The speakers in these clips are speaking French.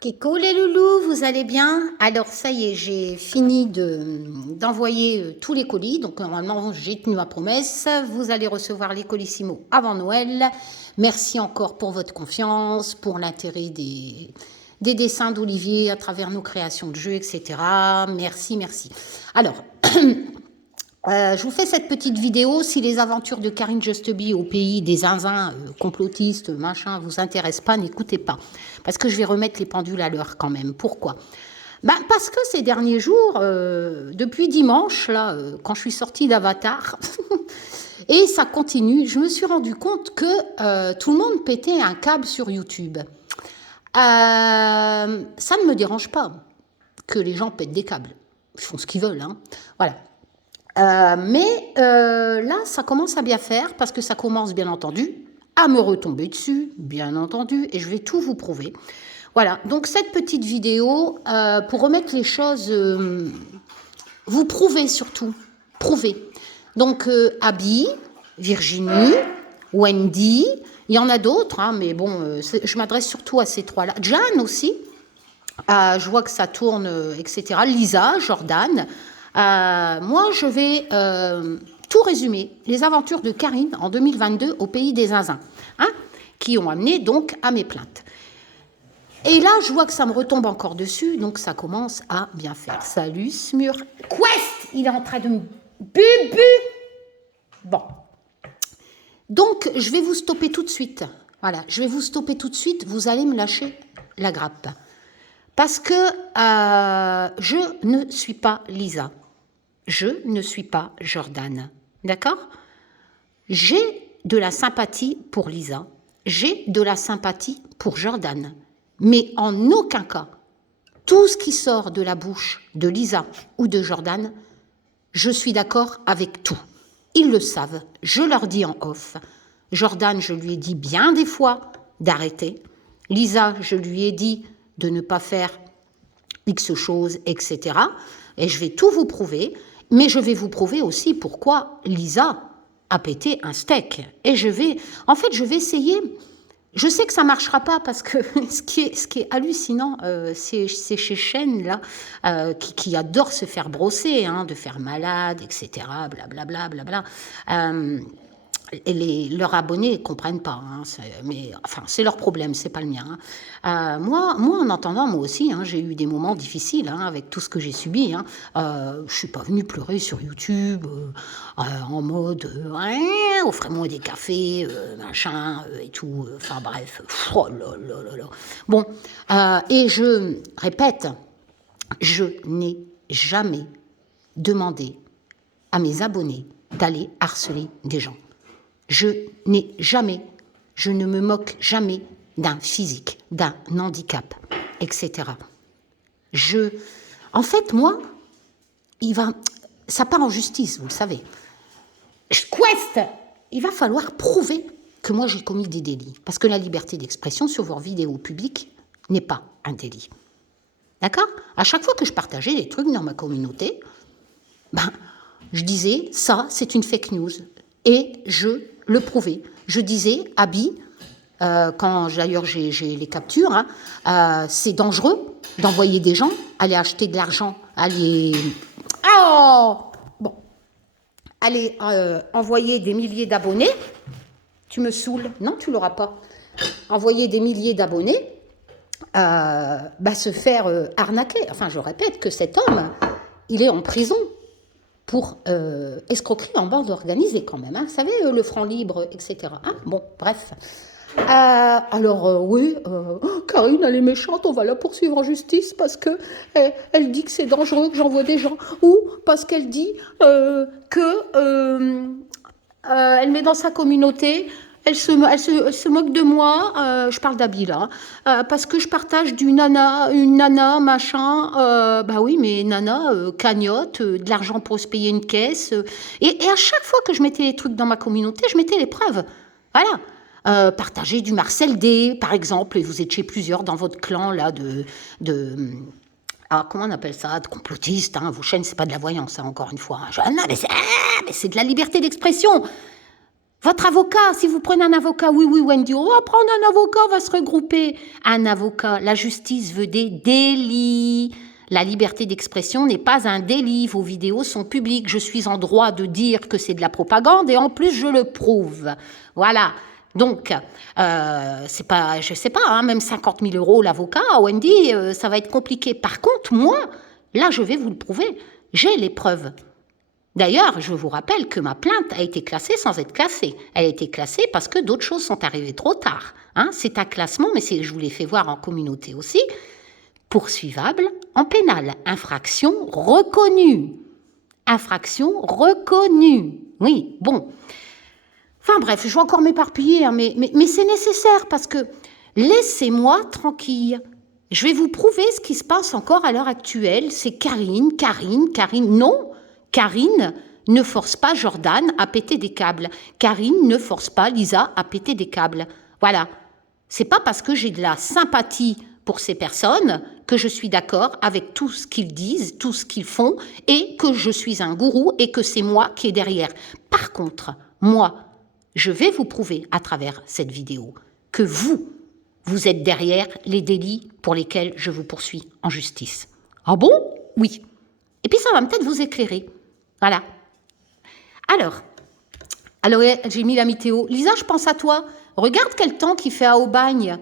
Kiko les loulous, vous allez bien? Alors ça y est, j'ai fini d'envoyer tous les colis. Donc normalement, j'ai tenu ma promesse. Vous allez recevoir les colissimo avant Noël. Merci encore pour votre confiance, pour l'intérêt des dessins d'Olivier à travers nos créations de jeux, etc. Merci, merci. Alors, je vous fais cette petite vidéo. Si les aventures de Karine Justeby au pays des zinzins, complotistes, machin, vous intéressent pas, n'écoutez pas. Parce que je vais remettre les pendules à l'heure quand même. Pourquoi? Parce que ces derniers jours, depuis dimanche, là, quand je suis sortie d'Avatar, et ça continue, je me suis rendu compte que tout le monde pétait un câble sur YouTube. Ça ne me dérange pas que les gens pètent des câbles. Ils font ce qu'ils veulent, hein. Voilà. Mais là, ça commence à bien faire parce que ça commence, bien entendu, à me retomber dessus, bien entendu, et je vais tout vous prouver. Voilà, donc cette petite vidéo, pour remettre les choses, vous prouvez surtout, prouvez. Donc, Abby, Virginie, Wendy, il y en a d'autres, hein, mais bon, je m'adresse surtout à ces trois-là. Jeanne aussi, je vois que ça tourne, etc. Lisa, Jordan. Moi, je vais tout résumer. Les aventures de Karine en 2022 au pays des zinzins, hein, qui ont amené donc à mes plaintes. Et là, je vois que ça me retombe encore dessus, donc ça commence à bien faire. Salut, Smur. Quest, il est en train de me... Bubu. Bon. Donc, je vais vous stopper tout de suite. Voilà, je vais vous stopper tout de suite. Vous allez me lâcher la grappe. Parce que je ne suis pas Lisa. Je ne suis pas Jordan. D'accord? J'ai de la sympathie pour Lisa. J'ai de la sympathie pour Jordan. Mais en aucun cas, tout ce qui sort de la bouche de Lisa ou de Jordan, je suis d'accord avec tout. Ils le savent. Je leur dis en off. Jordan, je lui ai dit bien des fois d'arrêter. Lisa, je lui ai dit de ne pas faire X choses, etc. Et je vais tout vous prouver, mais je vais vous prouver aussi pourquoi Lisa a pété un steak. Et je vais essayer. Je sais que ça ne marchera pas parce que ce qui est hallucinant, c'est chez Chen, là, qui adore se faire brosser, hein, de faire malade, etc. Blablabla. Bla, et leurs abonnés ne comprennent pas, hein, mais enfin c'est leur problème, c'est pas le mien. Hein. Moi, en entendant, moi aussi, hein, j'ai eu des moments difficiles, hein, avec tout ce que j'ai subi. Hein. Je suis pas venue pleurer sur YouTube en mode offrez-moi des cafés, machin et tout. Enfin bref, oh là là là là. Bon, et je répète, je n'ai jamais demandé à mes abonnés d'aller harceler des gens. Je ne me moque jamais d'un physique, d'un handicap, etc. En fait, moi, ça part en justice, vous le savez. Quest, il va falloir prouver que moi j'ai commis des délits. Parce que la liberté d'expression sur vos vidéos publiques n'est pas un délit. D'accord? À chaque fois que je partageais des trucs dans ma communauté, je disais, ça, c'est une fake news. Et je le prouvais. Je disais, Abby, quand d'ailleurs j'ai les captures, hein, c'est dangereux d'envoyer des gens aller acheter de l'argent, aller envoyer des milliers d'abonnés. Tu me saoules. Non, tu l'auras pas. Envoyer des milliers d'abonnés, se faire arnaquer. Enfin, je répète que cet homme, il est en prison pour escroquerie en bande organisée quand même. Hein. Vous savez, le franc libre, etc. Hein. Bon, bref. Oui, Karine, elle est méchante, on va la poursuivre en justice parce que elle dit que c'est dangereux que j'envoie des gens. Ou parce qu'elle dit elle met dans sa communauté... Elle se moque de moi, je parle d'Abby là, parce que je partage une nana, machin, oui, mais nana, cagnotte, de l'argent pour se payer une caisse, et à chaque fois que je mettais les trucs dans ma communauté, je mettais les preuves, voilà. Partager du Marcel D, par exemple, et vous étiez plusieurs dans votre clan là comment on appelle ça, de complotistes, hein, vos chaînes, c'est pas de la voyance, hein, encore une fois. Hein. Mais c'est de la liberté d'expression. Votre avocat, si vous prenez un avocat, oui, Wendy, on va prendre un avocat, on va se regrouper. Un avocat, la justice veut des délits. La liberté d'expression n'est pas un délit. Vos vidéos sont publiques. Je suis en droit de dire que c'est de la propagande et en plus, je le prouve. Voilà. Donc, c'est pas, je sais pas, hein, même 50 000 € l'avocat, Wendy, ça va être compliqué. Par contre, moi, là, je vais vous le prouver. J'ai les preuves. D'ailleurs, je vous rappelle que ma plainte a été classée sans être classée. Elle a été classée parce que d'autres choses sont arrivées trop tard. Hein, c'est un classement, mais je vous l'ai fait voir en communauté aussi. Poursuivable en pénal. Infraction reconnue. Infraction reconnue. Oui, bon. Enfin bref, je vais encore m'éparpiller, hein, mais c'est nécessaire parce que laissez-moi tranquille. Je vais vous prouver ce qui se passe encore à l'heure actuelle. C'est Karine. Non, Karine ne force pas Jordan à péter des câbles. Karine ne force pas Lisa à péter des câbles. Voilà. C'est pas parce que j'ai de la sympathie pour ces personnes que je suis d'accord avec tout ce qu'ils disent, tout ce qu'ils font, et que je suis un gourou et que c'est moi qui est derrière. Par contre, moi, je vais vous prouver à travers cette vidéo que vous êtes derrière les délits pour lesquels je vous poursuis en justice. Ah bon? Oui. Et puis ça va peut-être vous éclairer. Voilà. Alors, j'ai mis la météo. Lisa, je pense à toi. Regarde quel temps qu'il fait à Aubagne.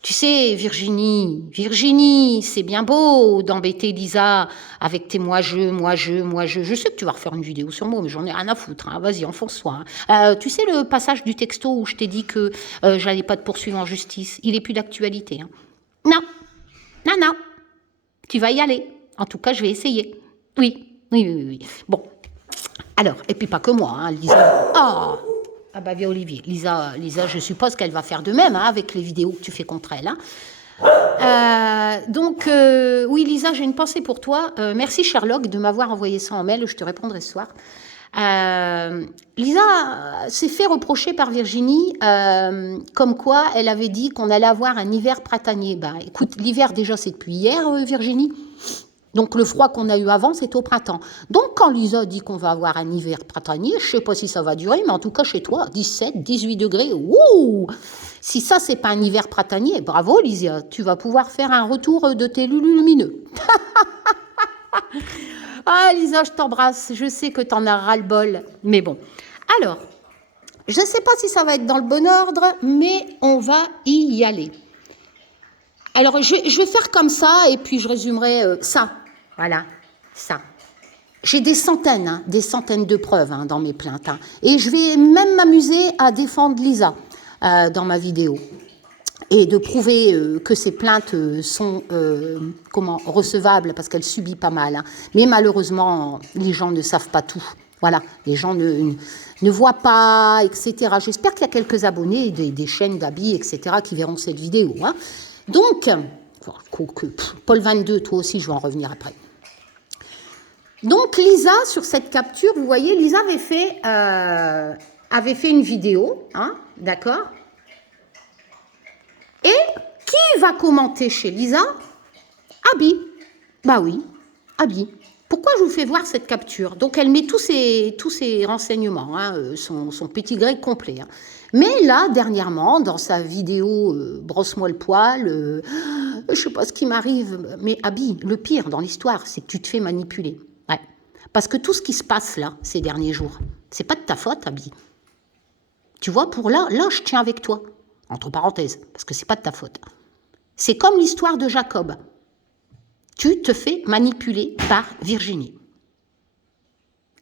Tu sais, Virginie, c'est bien beau d'embêter Lisa avec tes moi je. Je sais que tu vas refaire une vidéo sur moi, mais j'en ai rien à foutre. Hein. Vas-y, enfonce-toi. Hein. Tu sais le passage du texto où je t'ai dit que j'allais pas te poursuivre en justice, il est plus d'actualité. Hein. Non. Tu vas y aller. En tout cas, je vais essayer. Oui. Bon. Alors, et puis pas que moi, hein, Lisa. Ah bah bien Olivier. Lisa, je suppose qu'elle va faire de même hein, avec les vidéos que tu fais contre elle. Hein. Oui Lisa, j'ai une pensée pour toi. Merci Sherlock de m'avoir envoyé ça en mail, je te répondrai ce soir. Lisa s'est fait reprocher par Virginie comme quoi elle avait dit qu'on allait avoir un hiver printanier. Bah écoute, l'hiver déjà c'est depuis hier Virginie. Donc le froid qu'on a eu avant, c'est au printemps. Donc quand Lisa dit qu'on va avoir un hiver printanier, je ne sais pas si ça va durer, mais en tout cas chez toi, 17, 18 degrés, ouh! Si ça, c'est pas un hiver printanier, bravo Lisa, tu vas pouvoir faire un retour de tes lumineux. Ah Lisa, je t'embrasse, je sais que t'en as ras-le-bol, mais bon. Alors, je ne sais pas si ça va être dans le bon ordre, mais on va y aller. Alors, je vais faire comme ça, et puis je résumerai ça. Voilà, ça. J'ai des centaines de preuves hein, dans mes plaintes. Hein. Et je vais même m'amuser à défendre Lisa dans ma vidéo. Et de prouver que ces plaintes sont recevables, parce qu'elle subit pas mal. Hein. Mais malheureusement, les gens ne savent pas tout. Voilà, les gens ne voient pas, etc. J'espère qu'il y a quelques abonnés des chaînes d'habits, etc., qui verront cette vidéo. Hein. Donc, Paul 22, toi aussi, je vais en revenir après. Donc, Lisa, sur cette capture, vous voyez, Lisa avait fait une vidéo, hein, d'accord? Et qui va commenter chez Lisa? Abby. Bah oui, Abby. Pourquoi je vous fais voir cette capture? Donc, elle met tous ses renseignements, hein, son petit grec complet. Hein. Mais là, dernièrement, dans sa vidéo Brosse-moi le poil, je ne sais pas ce qui m'arrive, mais Abby, le pire dans l'histoire, c'est que tu te fais manipuler. Ouais. Parce que tout ce qui se passe là, ces derniers jours, c'est pas de ta faute, Abby. Tu vois, pour là, je tiens avec toi. Entre parenthèses, parce que c'est pas de ta faute. C'est comme l'histoire de Jacob. Tu te fais manipuler par Virginie.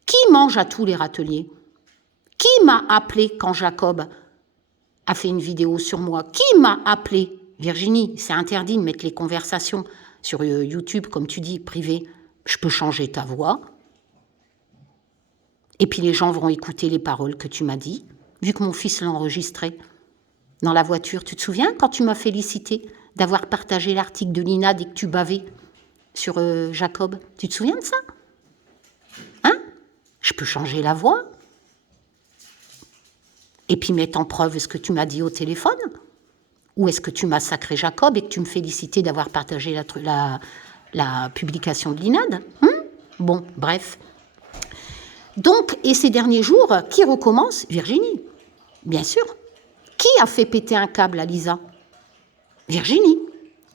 Qui mange à tous les râteliers? Qui m'a appelé quand Jacob a fait une vidéo sur moi? Qui m'a appelé? Virginie, c'est interdit de mettre les conversations sur YouTube, comme tu dis, privé. Je peux changer ta voix. Et puis les gens vont écouter les paroles que tu m'as dit, vu que mon fils l'a enregistré dans la voiture. Tu te souviens quand tu m'as félicité d'avoir partagé l'article de Lina dès que tu bavais sur Jacob? Tu te souviens de ça? Hein? Je peux changer la voix. Et puis mettre en preuve ce que tu m'as dit au téléphone? Ou est-ce que tu m'as sacré Jacob et que tu me félicitais d'avoir partagé la publication de l'INAD? Bon, bref. Donc, et ces derniers jours, qui recommence? Virginie, bien sûr. Qui a fait péter un câble à Lisa? Virginie,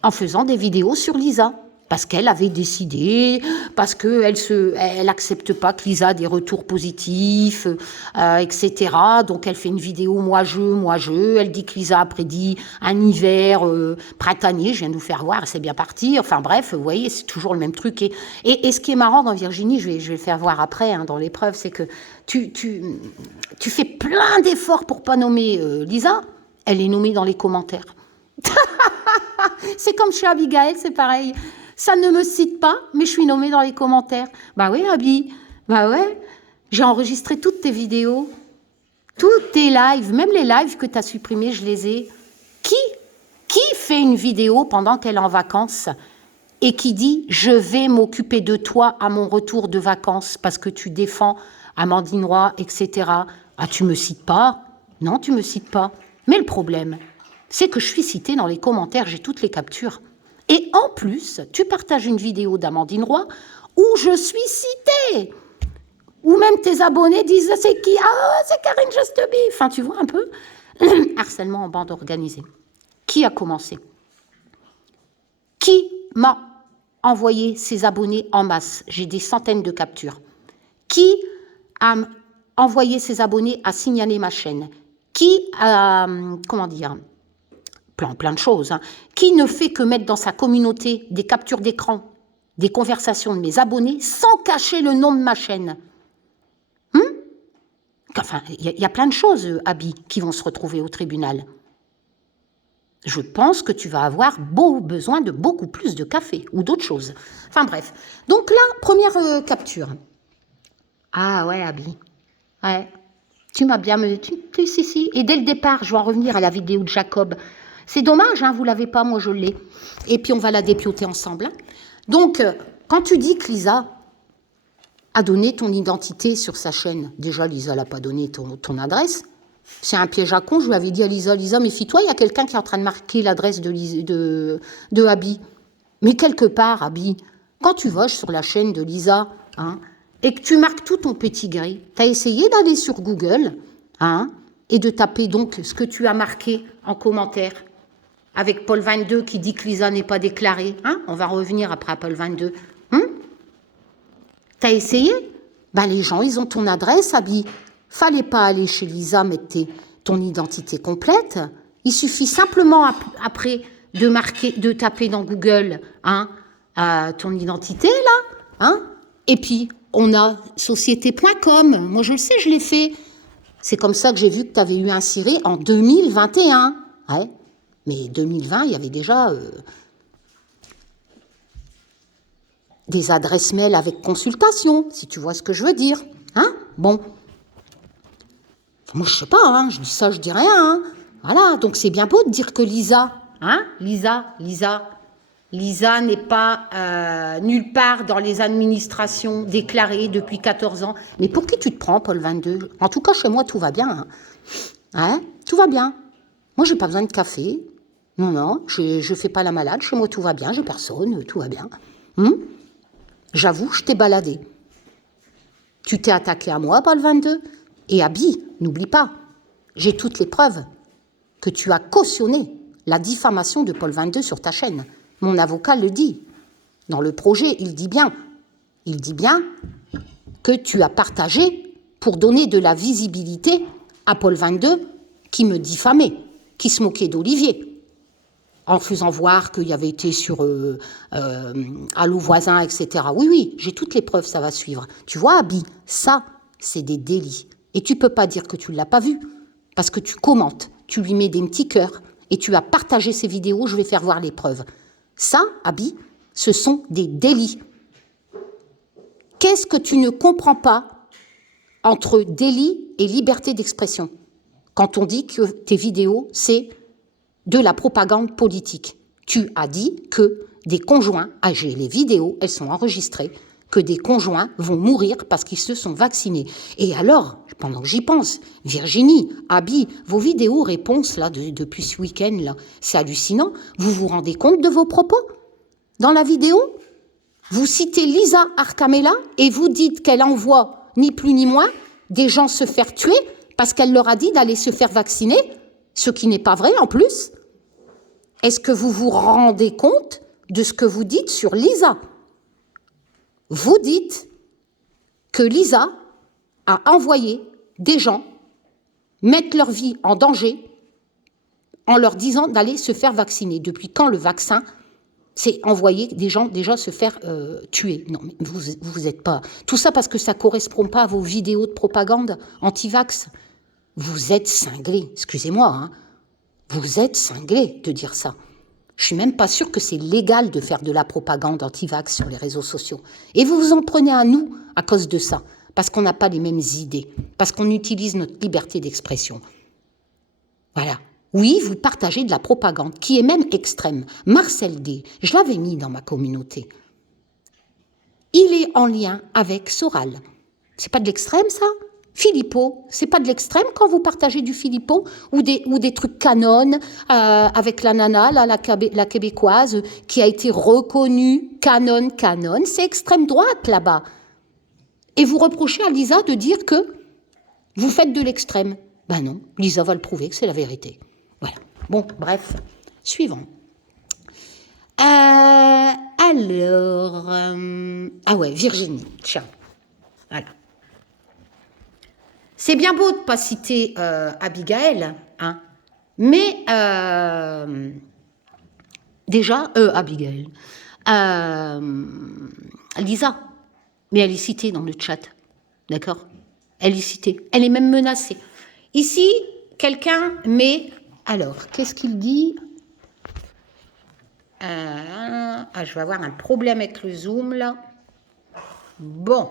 en faisant des vidéos sur Lisa. Parce qu'elle avait décidé, parce qu'elle accepte pas que Lisa a des retours positifs, etc. Donc elle fait une vidéo moi je. Elle dit que Lisa a prédit un hiver printanier. Je viens de vous faire voir, c'est bien parti. Enfin bref, vous voyez, c'est toujours le même truc. Et ce qui est marrant dans Virginie, je vais le faire voir après dans l'épreuve, c'est que tu fais plein d'efforts pour pas nommer Lisa. Elle est nommée dans les commentaires. C'est comme chez Abigail, c'est pareil. Ça ne me cite pas, mais je suis nommée dans les commentaires. Bah oui, Abby, bah ouais. J'ai enregistré toutes tes vidéos, tous tes lives, même les lives que tu as supprimés, je les ai. Qui fait une vidéo pendant qu'elle est en vacances et qui dit « Je vais m'occuper de toi à mon retour de vacances parce que tu défends Amandine Roy, etc. » Ah, tu me cites pas? Non, tu me cites pas. Mais le problème, c'est que je suis citée dans les commentaires, j'ai toutes les captures. Et en plus, tu partages une vidéo d'Amandine Roy où je suis citée. Où même tes abonnés disent « C'est qui? Ah, c'est Karine Justeby !» Enfin, tu vois un peu. Harcèlement en bande organisée. Qui a commencé? Qui m'a envoyé ses abonnés en masse? J'ai des centaines de captures. Qui a envoyé ses abonnés à signaler ma chaîne? Qui a... Comment dire? Plein de choses, hein. Qui ne fait que mettre dans sa communauté des captures d'écran, des conversations de mes abonnés, sans cacher le nom de ma chaîne? Enfin, il y a plein de choses, Abby, qui vont se retrouver au tribunal. Je pense que tu vas avoir besoin de beaucoup plus de café ou d'autres choses. Enfin bref. Donc là, première capture. Ah ouais, Abby. Ouais. Tu m'as bien... Si. Et dès le départ, je vais en revenir à la vidéo de Jacob. C'est dommage, hein, vous ne l'avez pas, moi je l'ai. Et puis on va la dépioter ensemble. Hein. Donc, quand tu dis que Lisa a donné ton identité sur sa chaîne, déjà Lisa n'a pas donné ton adresse, c'est un piège à con, je lui avais dit à Lisa, méfie-toi, il y a quelqu'un qui est en train de marquer l'adresse de Abby. Mais quelque part, Abby, quand tu vas sur la chaîne de Lisa, hein, et que tu marques tout ton petit gris, tu as essayé d'aller sur Google, hein, et de taper donc ce que tu as marqué en commentaire, avec Paul 22 qui dit que Lisa n'est pas déclarée. Hein, on va revenir après à Paul 22. T'as essayé? Ben, les gens, ils ont ton adresse, Abby. Fallait pas aller chez Lisa mettre ton identité complète. Il suffit simplement après de taper dans Google ton identité, là. Hein, et puis, on a société.com. Moi, je le sais, je l'ai fait. C'est comme ça que j'ai vu que tu avais eu un ciré en 2021. Ouais. Mais 2020, il y avait déjà des adresses mail avec consultation, si tu vois ce que je veux dire. Hein? Bon. Moi, je sais pas, hein, je dis ça, je dis rien. Hein. Voilà, donc c'est bien beau de dire que Lisa, hein, Lisa n'est pas nulle part dans les administrations déclarées depuis 14 ans. Mais pour qui tu te prends, Paul 22? En tout cas, chez moi, tout va bien. Hein. Hein? Tout va bien. Moi, j'ai pas besoin de café. Non, je fais pas la malade. Chez moi, tout va bien. J'ai personne. Tout va bien. J'avoue, je t'ai baladé. Tu t'es attaqué à moi, Paul 22. Et Abby, n'oublie pas, j'ai toutes les preuves que tu as cautionné la diffamation de Paul 22 sur ta chaîne. Mon avocat le dit. Dans le projet, il dit bien que tu as partagé pour donner de la visibilité à Paul 22 qui me diffamait, qui se moquait d'Olivier, en faisant voir qu'il y avait été sur Allô voisin, etc. Oui, j'ai toutes les preuves, ça va suivre. Tu vois, Abby, ça, c'est des délits. Et tu ne peux pas dire que tu ne l'as pas vu, parce que tu commentes, tu lui mets des petits cœurs, et tu as partagé ces vidéos, je vais faire voir les preuves. Ça, Abby, ce sont des délits. Qu'est-ce que tu ne comprends pas entre délit et liberté d'expression quand on dit que tes vidéos, c'est de la propagande politique? Tu as dit que des conjoints, j'ai les vidéos, elles sont enregistrées, que des conjoints vont mourir parce qu'ils se sont vaccinés. Et alors, pendant que j'y pense, Virginie, Abby, vos vidéos réponses là depuis ce week-end, là, c'est hallucinant. Vous vous rendez compte de vos propos? Dans la vidéo, vous citez Lisa Arcamella et vous dites qu'elle envoie ni plus ni moins, des gens se faire tuer parce qu'elle leur a dit d'aller se faire vacciner, ce qui n'est pas vrai en plus. Est-ce que vous vous rendez compte de ce que vous dites sur Lisa? Vous dites que Lisa a envoyé des gens mettre leur vie en danger en leur disant d'aller se faire vacciner. Depuis quand le vaccin, c'est envoyer des gens déjà se faire tuer? Non, mais vous êtes pas... Tout ça parce que ça ne correspond pas à vos vidéos de propagande anti-vax. Vous êtes cinglés, excusez-moi, hein. Vous êtes cinglés de dire ça. Je suis même pas sûre que c'est légal de faire de la propagande anti-vax sur les réseaux sociaux. Et vous vous en prenez à nous à cause de ça, parce qu'on n'a pas les mêmes idées, parce qu'on utilise notre liberté d'expression. Voilà. Oui, vous partagez de la propagande, qui est même extrême. Marcel D., je l'avais mis dans ma communauté. Il est en lien avec Soral. C'est pas de l'extrême, ça? Philippot, c'est pas de l'extrême quand vous partagez du Philippot ou des trucs canon avec la nana, là, la québécoise, qui a été reconnue canon, c'est extrême droite là-bas. Et vous reprochez à Lisa de dire que vous faites de l'extrême. Ben non, Lisa va le prouver que c'est la vérité. Voilà. Bon, bref, suivant. Ah ouais, Virginie, tiens, voilà. C'est bien beau de ne pas citer Abigail, hein, mais déjà, Abigail, Lisa, mais elle est citée dans le chat, d'accord? Elle est citée, elle est même menacée. Ici, quelqu'un met, alors, qu'est-ce qu'il dit? Je vais avoir un problème avec le zoom, là. Bon.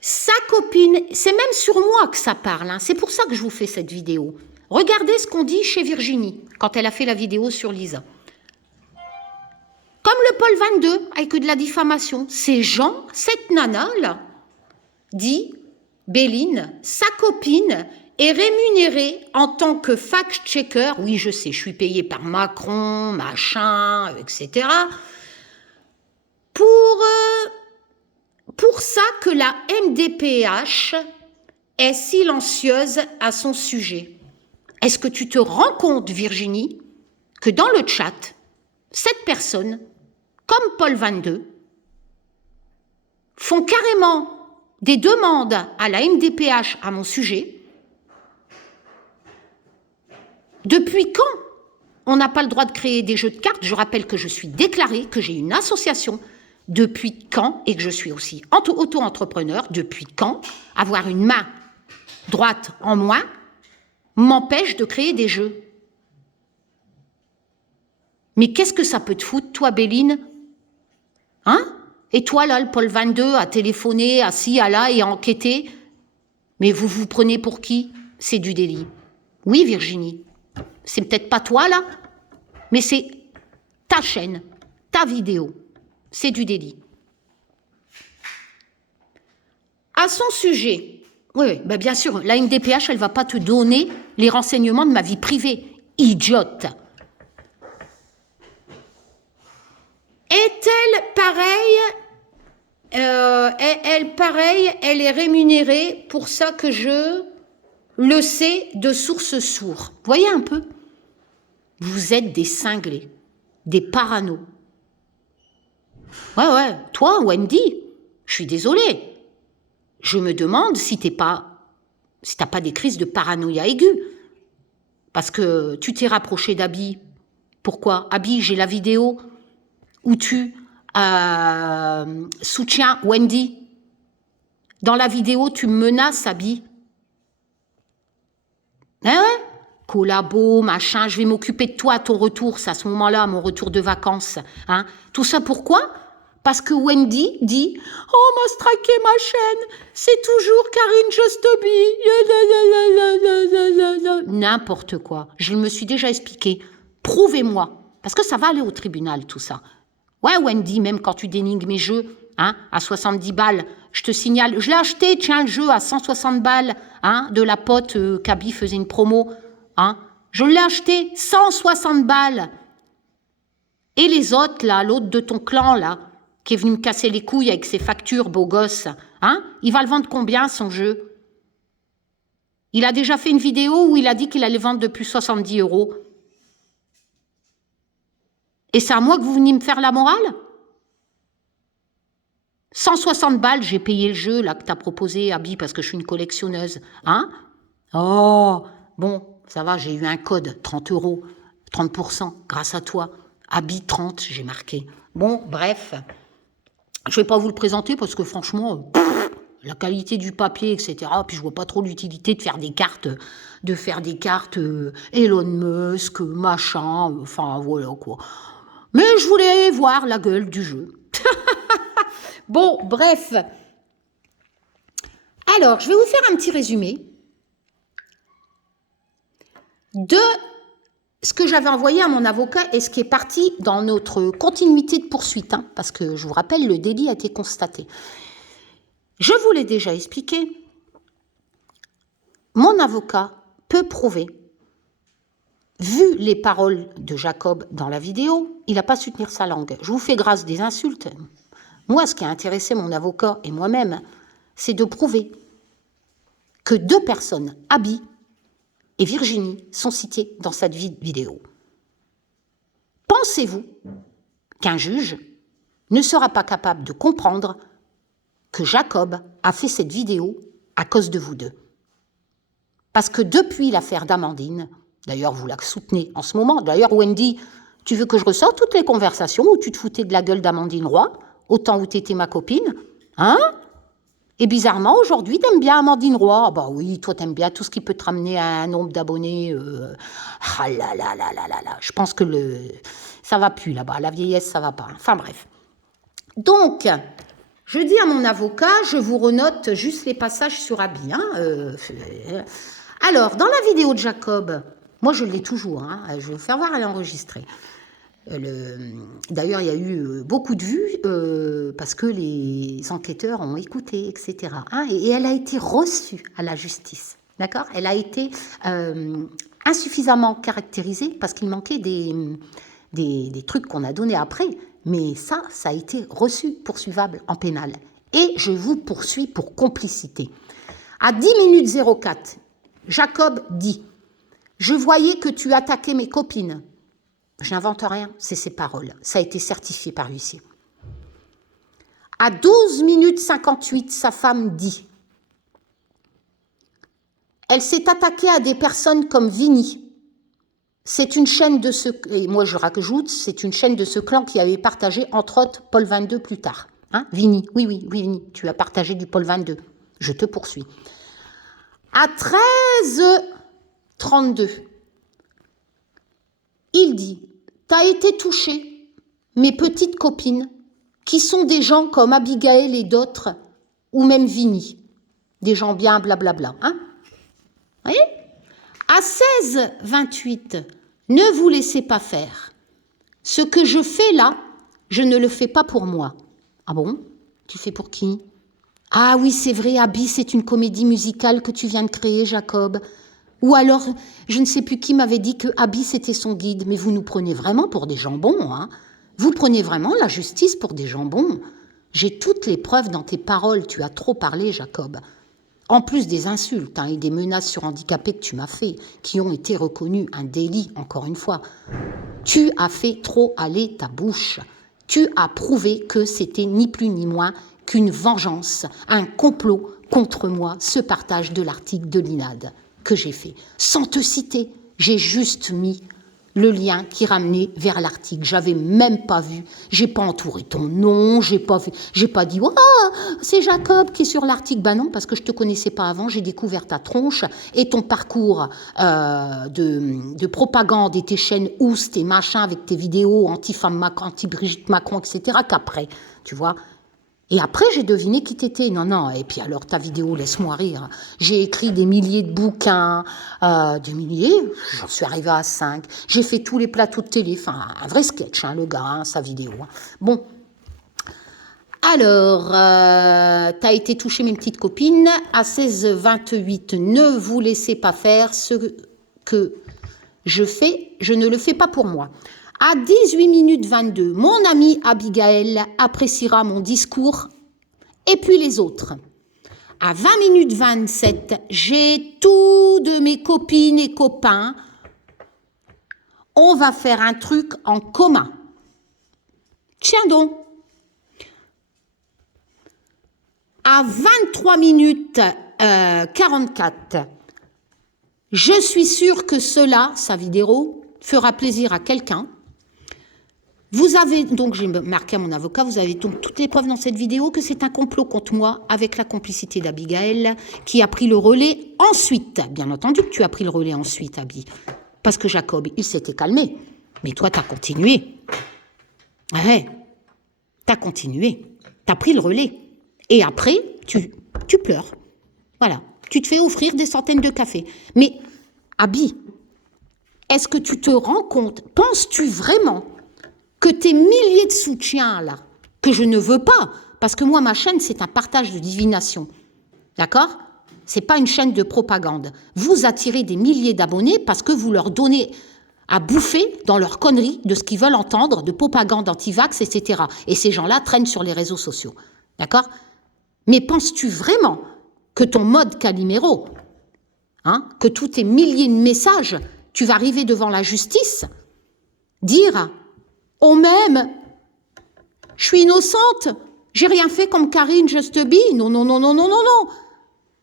Sa copine, c'est même sur moi que ça parle, hein. C'est pour ça que je vous fais cette vidéo. Regardez ce qu'on dit chez Virginie, quand elle a fait la vidéo sur Lisa. Comme le Paul 22, avec de la diffamation, ces gens, cette nana-là, dit, Béline, sa copine est rémunérée en tant que fact-checker, oui je sais, je suis payée par Macron, machin, etc., pour ça que la MDPH est silencieuse à son sujet. Est-ce que tu te rends compte, Virginie, que dans le chat, cette personne, comme Paul 22, font carrément des demandes à la MDPH à mon sujet? Depuis quand on n'a pas le droit de créer des jeux de cartes? Je rappelle que je suis déclarée, que j'ai une association. Depuis quand, et que je suis aussi auto-entrepreneur, depuis quand avoir une main droite en moi m'empêche de créer des jeux? Mais qu'est-ce que ça peut te foutre, toi, Béline? Hein? Et toi, là, le Paul 22 a téléphoné à ci, à là et a enquêté? Mais vous vous prenez pour qui? C'est du délit. Oui, Virginie. C'est peut-être pas toi, là, mais c'est ta chaîne, ta vidéo. C'est du délit. À son sujet, oui, ben bien sûr, la MDPH, elle ne va pas te donner les renseignements de ma vie privée. Idiote. Est-elle pareille, elle est rémunérée pour ça que je le sais de sources sourdes. Voyez un peu? Vous êtes des cinglés, des paranos. Ouais, toi, Wendy, je suis désolée. Je me demande si t'as pas des crises de paranoïa aiguë. Parce que tu t'es rapproché d'Abby. Pourquoi? Abby, j'ai la vidéo où tu soutiens Wendy. Dans la vidéo, tu menaces Abby. Hein? Collabo, machin, je vais m'occuper de toi à ton retour, c'est à ce moment-là, à mon retour de vacances. Hein? Tout ça pourquoi? Parce que Wendy dit « Oh, m'a striké ma chaîne, c'est toujours Karine Jostobi. » N'importe quoi. Je me suis déjà expliqué. Prouvez-moi. Parce que ça va aller au tribunal, tout ça. Ouais, Wendy, même quand tu dénigres mes jeux, hein, à 70 balles, je te signale, je l'ai acheté, tiens, le jeu à 160 balles, hein, de la pote, Kaby faisait une promo, hein. Je l'ai acheté 160 balles. Et les autres, là, l'autre de ton clan, là, qui est venu me casser les couilles avec ses factures, beau gosse. Hein? Il va le vendre combien, son jeu? Il a déjà fait une vidéo où il a dit qu'il allait vendre de plus 70 €. Et c'est à moi que vous venez me faire la morale? 160 balles, j'ai payé le jeu là que t'as proposé, Abby, parce que je suis une collectionneuse. Hein? Oh, bon, ça va, j'ai eu un code, 30 €, 30%, grâce à toi. Abby 30, j'ai marqué. Bon, bref, je ne vais pas vous le présenter parce que franchement, la qualité du papier, etc., puis je vois pas trop l'utilité de faire des cartes, Elon Musk, machin, enfin voilà quoi. Mais je voulais voir la gueule du jeu. Bon, bref. Alors, je vais vous faire un petit résumé de ce que j'avais envoyé à mon avocat et ce qui est parti dans notre continuité de poursuite, hein, parce que je vous rappelle, le délit a été constaté. Je vous l'ai déjà expliqué. Mon avocat peut prouver, vu les paroles de Jacob dans la vidéo, il n'a pas su tenir sa langue. Je vous fais grâce des insultes. Moi, ce qui a intéressé mon avocat et moi-même, c'est de prouver que 2 personnes, Abby et Virginie, sont citées dans cette vidéo. Pensez-vous qu'un juge ne sera pas capable de comprendre que Jacob a fait cette vidéo à cause de vous deux? Parce que depuis l'affaire d'Amandine, d'ailleurs vous la soutenez en ce moment, d'ailleurs Wendy, tu veux que je ressorte toutes les conversations où tu te foutais de la gueule d'Amandine Roy, autant où tu étais ma copine, hein? Et bizarrement, aujourd'hui, t'aimes bien Amandine Roy. Ah bah oui, toi, t'aimes bien tout ce qui peut te ramener à un nombre d'abonnés. Ah là là là là là là. Je pense que ça va plus là-bas. La vieillesse, ça va pas. Enfin bref. Donc, je dis à mon avocat, je vous renote juste les passages sur Abby. Hein, alors, dans la vidéo de Jacob, moi, je l'ai toujours. Hein, je vais vous faire voir, elle est enregistrée. D'ailleurs, il y a eu beaucoup de vues parce que les enquêteurs ont écouté, etc. Hein, et elle a été reçue à la justice. D'accord? Elle a été insuffisamment caractérisée parce qu'il manquait des trucs qu'on a donnés après. Mais ça a été reçu, poursuivable en pénal. Et je vous poursuis pour complicité. À 10 minutes 04, Jacob dit « Je voyais que tu attaquais mes copines. » Je n'invente rien, c'est ses paroles. Ça a été certifié par l'huissier. À 12 minutes 58, sa femme dit « Elle s'est attaquée à des personnes comme Vinny. C'est une chaîne de ce... » Et moi, je rajoute, c'est une chaîne de ce clan qui avait partagé, entre autres, Paul 22 plus tard. Hein, Vinny, oui, Vinny, tu as partagé du Paul 22. Je te poursuis. À 13h32, il dit « T'as été touché, mes petites copines, qui sont des gens comme Abigail et d'autres, ou même Vinny, des gens bien blablabla. Hein, vous voyez ? À 16h28, ne vous laissez pas faire. Ce que je fais là, je ne le fais pas pour moi. Ah bon ? Tu fais pour qui ? Ah oui, c'est vrai, Abby, c'est une comédie musicale que tu viens de créer, Jacob. Ou alors, je ne sais plus qui m'avait dit que Abby, c'était son guide. Mais vous nous prenez vraiment pour des jambons, hein ? Vous prenez vraiment la justice pour des jambons. J'ai toutes les preuves dans tes paroles. Tu as trop parlé, Jacob. En plus des insultes et des menaces sur handicapés que tu m'as fait, qui ont été reconnues un délit, encore une fois. Tu as fait trop aller ta bouche. Tu as prouvé que c'était ni plus ni moins qu'une vengeance, un complot contre moi, ce partage de l'article de l'INAD que j'ai fait. Sans te citer, j'ai juste mis le lien qui ramenait vers l'article. J'avais même pas vu, j'ai pas entouré ton nom, j'ai pas dit oh, c'est Jacob qui est sur l'article. Ben non, parce que je te connaissais pas avant, j'ai découvert ta tronche et ton parcours de propagande et tes chaînes Oust et machin avec tes vidéos anti-femme Macron, anti-Brigitte Macron, etc. qu'après, tu vois. Et après, j'ai deviné qui t'étais. Non. Et puis alors, ta vidéo, laisse-moi rire. J'ai écrit des milliers de bouquins, des milliers, j'en suis arrivée à 5. J'ai fait tous les plateaux de télé, enfin, un vrai sketch, hein, le gars, hein, sa vidéo. Hein. Bon. Alors, t'as été touchée, mes petites copines. À 16h28, ne vous laissez pas faire ce que je fais. Je ne le fais pas pour moi. À 18 minutes 22, mon amie Abigail appréciera mon discours et puis les autres. À 20 minutes 27, j'ai tous de mes copines et copains. On va faire un truc en commun. Tiens donc. À 23 minutes 44, je suis sûre que cela, sa vidéo, fera plaisir à quelqu'un. Vous avez, donc j'ai marqué à mon avocat, vous avez donc toutes les preuves dans cette vidéo que c'est un complot contre moi avec la complicité d'Abigail qui a pris le relais ensuite. Bien entendu que tu as pris le relais ensuite, Abi. Parce que Jacob, il s'était calmé. Mais toi, tu as continué. Ouais, tu as continué. Tu as pris le relais. Et après, tu pleures. Voilà. Tu te fais offrir des centaines de cafés. Mais, Abi, est-ce que tu te rends compte, penses-tu vraiment que tes milliers de soutiens, là, que je ne veux pas, parce que moi, ma chaîne, c'est un partage de divination. D'accord ? C'est pas une chaîne de propagande. Vous attirez des milliers d'abonnés parce que vous leur donnez à bouffer dans leurs conneries de ce qu'ils veulent entendre, de propagande anti-vax, etc. Et ces gens-là traînent sur les réseaux sociaux. D'accord ? Mais penses-tu vraiment que ton mode Calimero, que tous tes milliers de messages, tu vas arriver devant la justice, dire « On m'aime, je suis innocente, j'ai rien fait comme Karine Just Be. Non, non, non, non, non, non, non.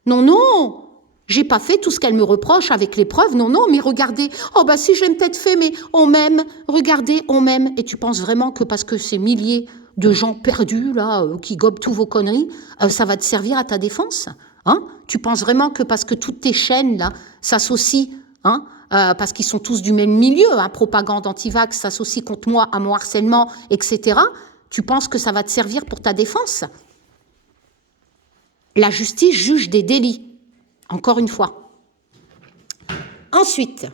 Non, non, j'ai pas fait tout ce qu'elle me reproche avec les preuves. Non, non, mais regardez. Oh, bah si, j'ai peut-être fait, mais on m'aime. Regardez, on m'aime. » Et tu penses vraiment que parce que ces milliers de gens perdus, là, qui gobent tous vos conneries, ça va te servir à ta défense, Tu penses vraiment que parce que toutes tes chaînes, là, s'associent, parce qu'ils sont tous du même milieu, propagande anti-vax s'associe contre moi à mon harcèlement, etc., tu penses que ça va te servir pour ta défense? La justice juge des délits, encore une fois. Ensuite,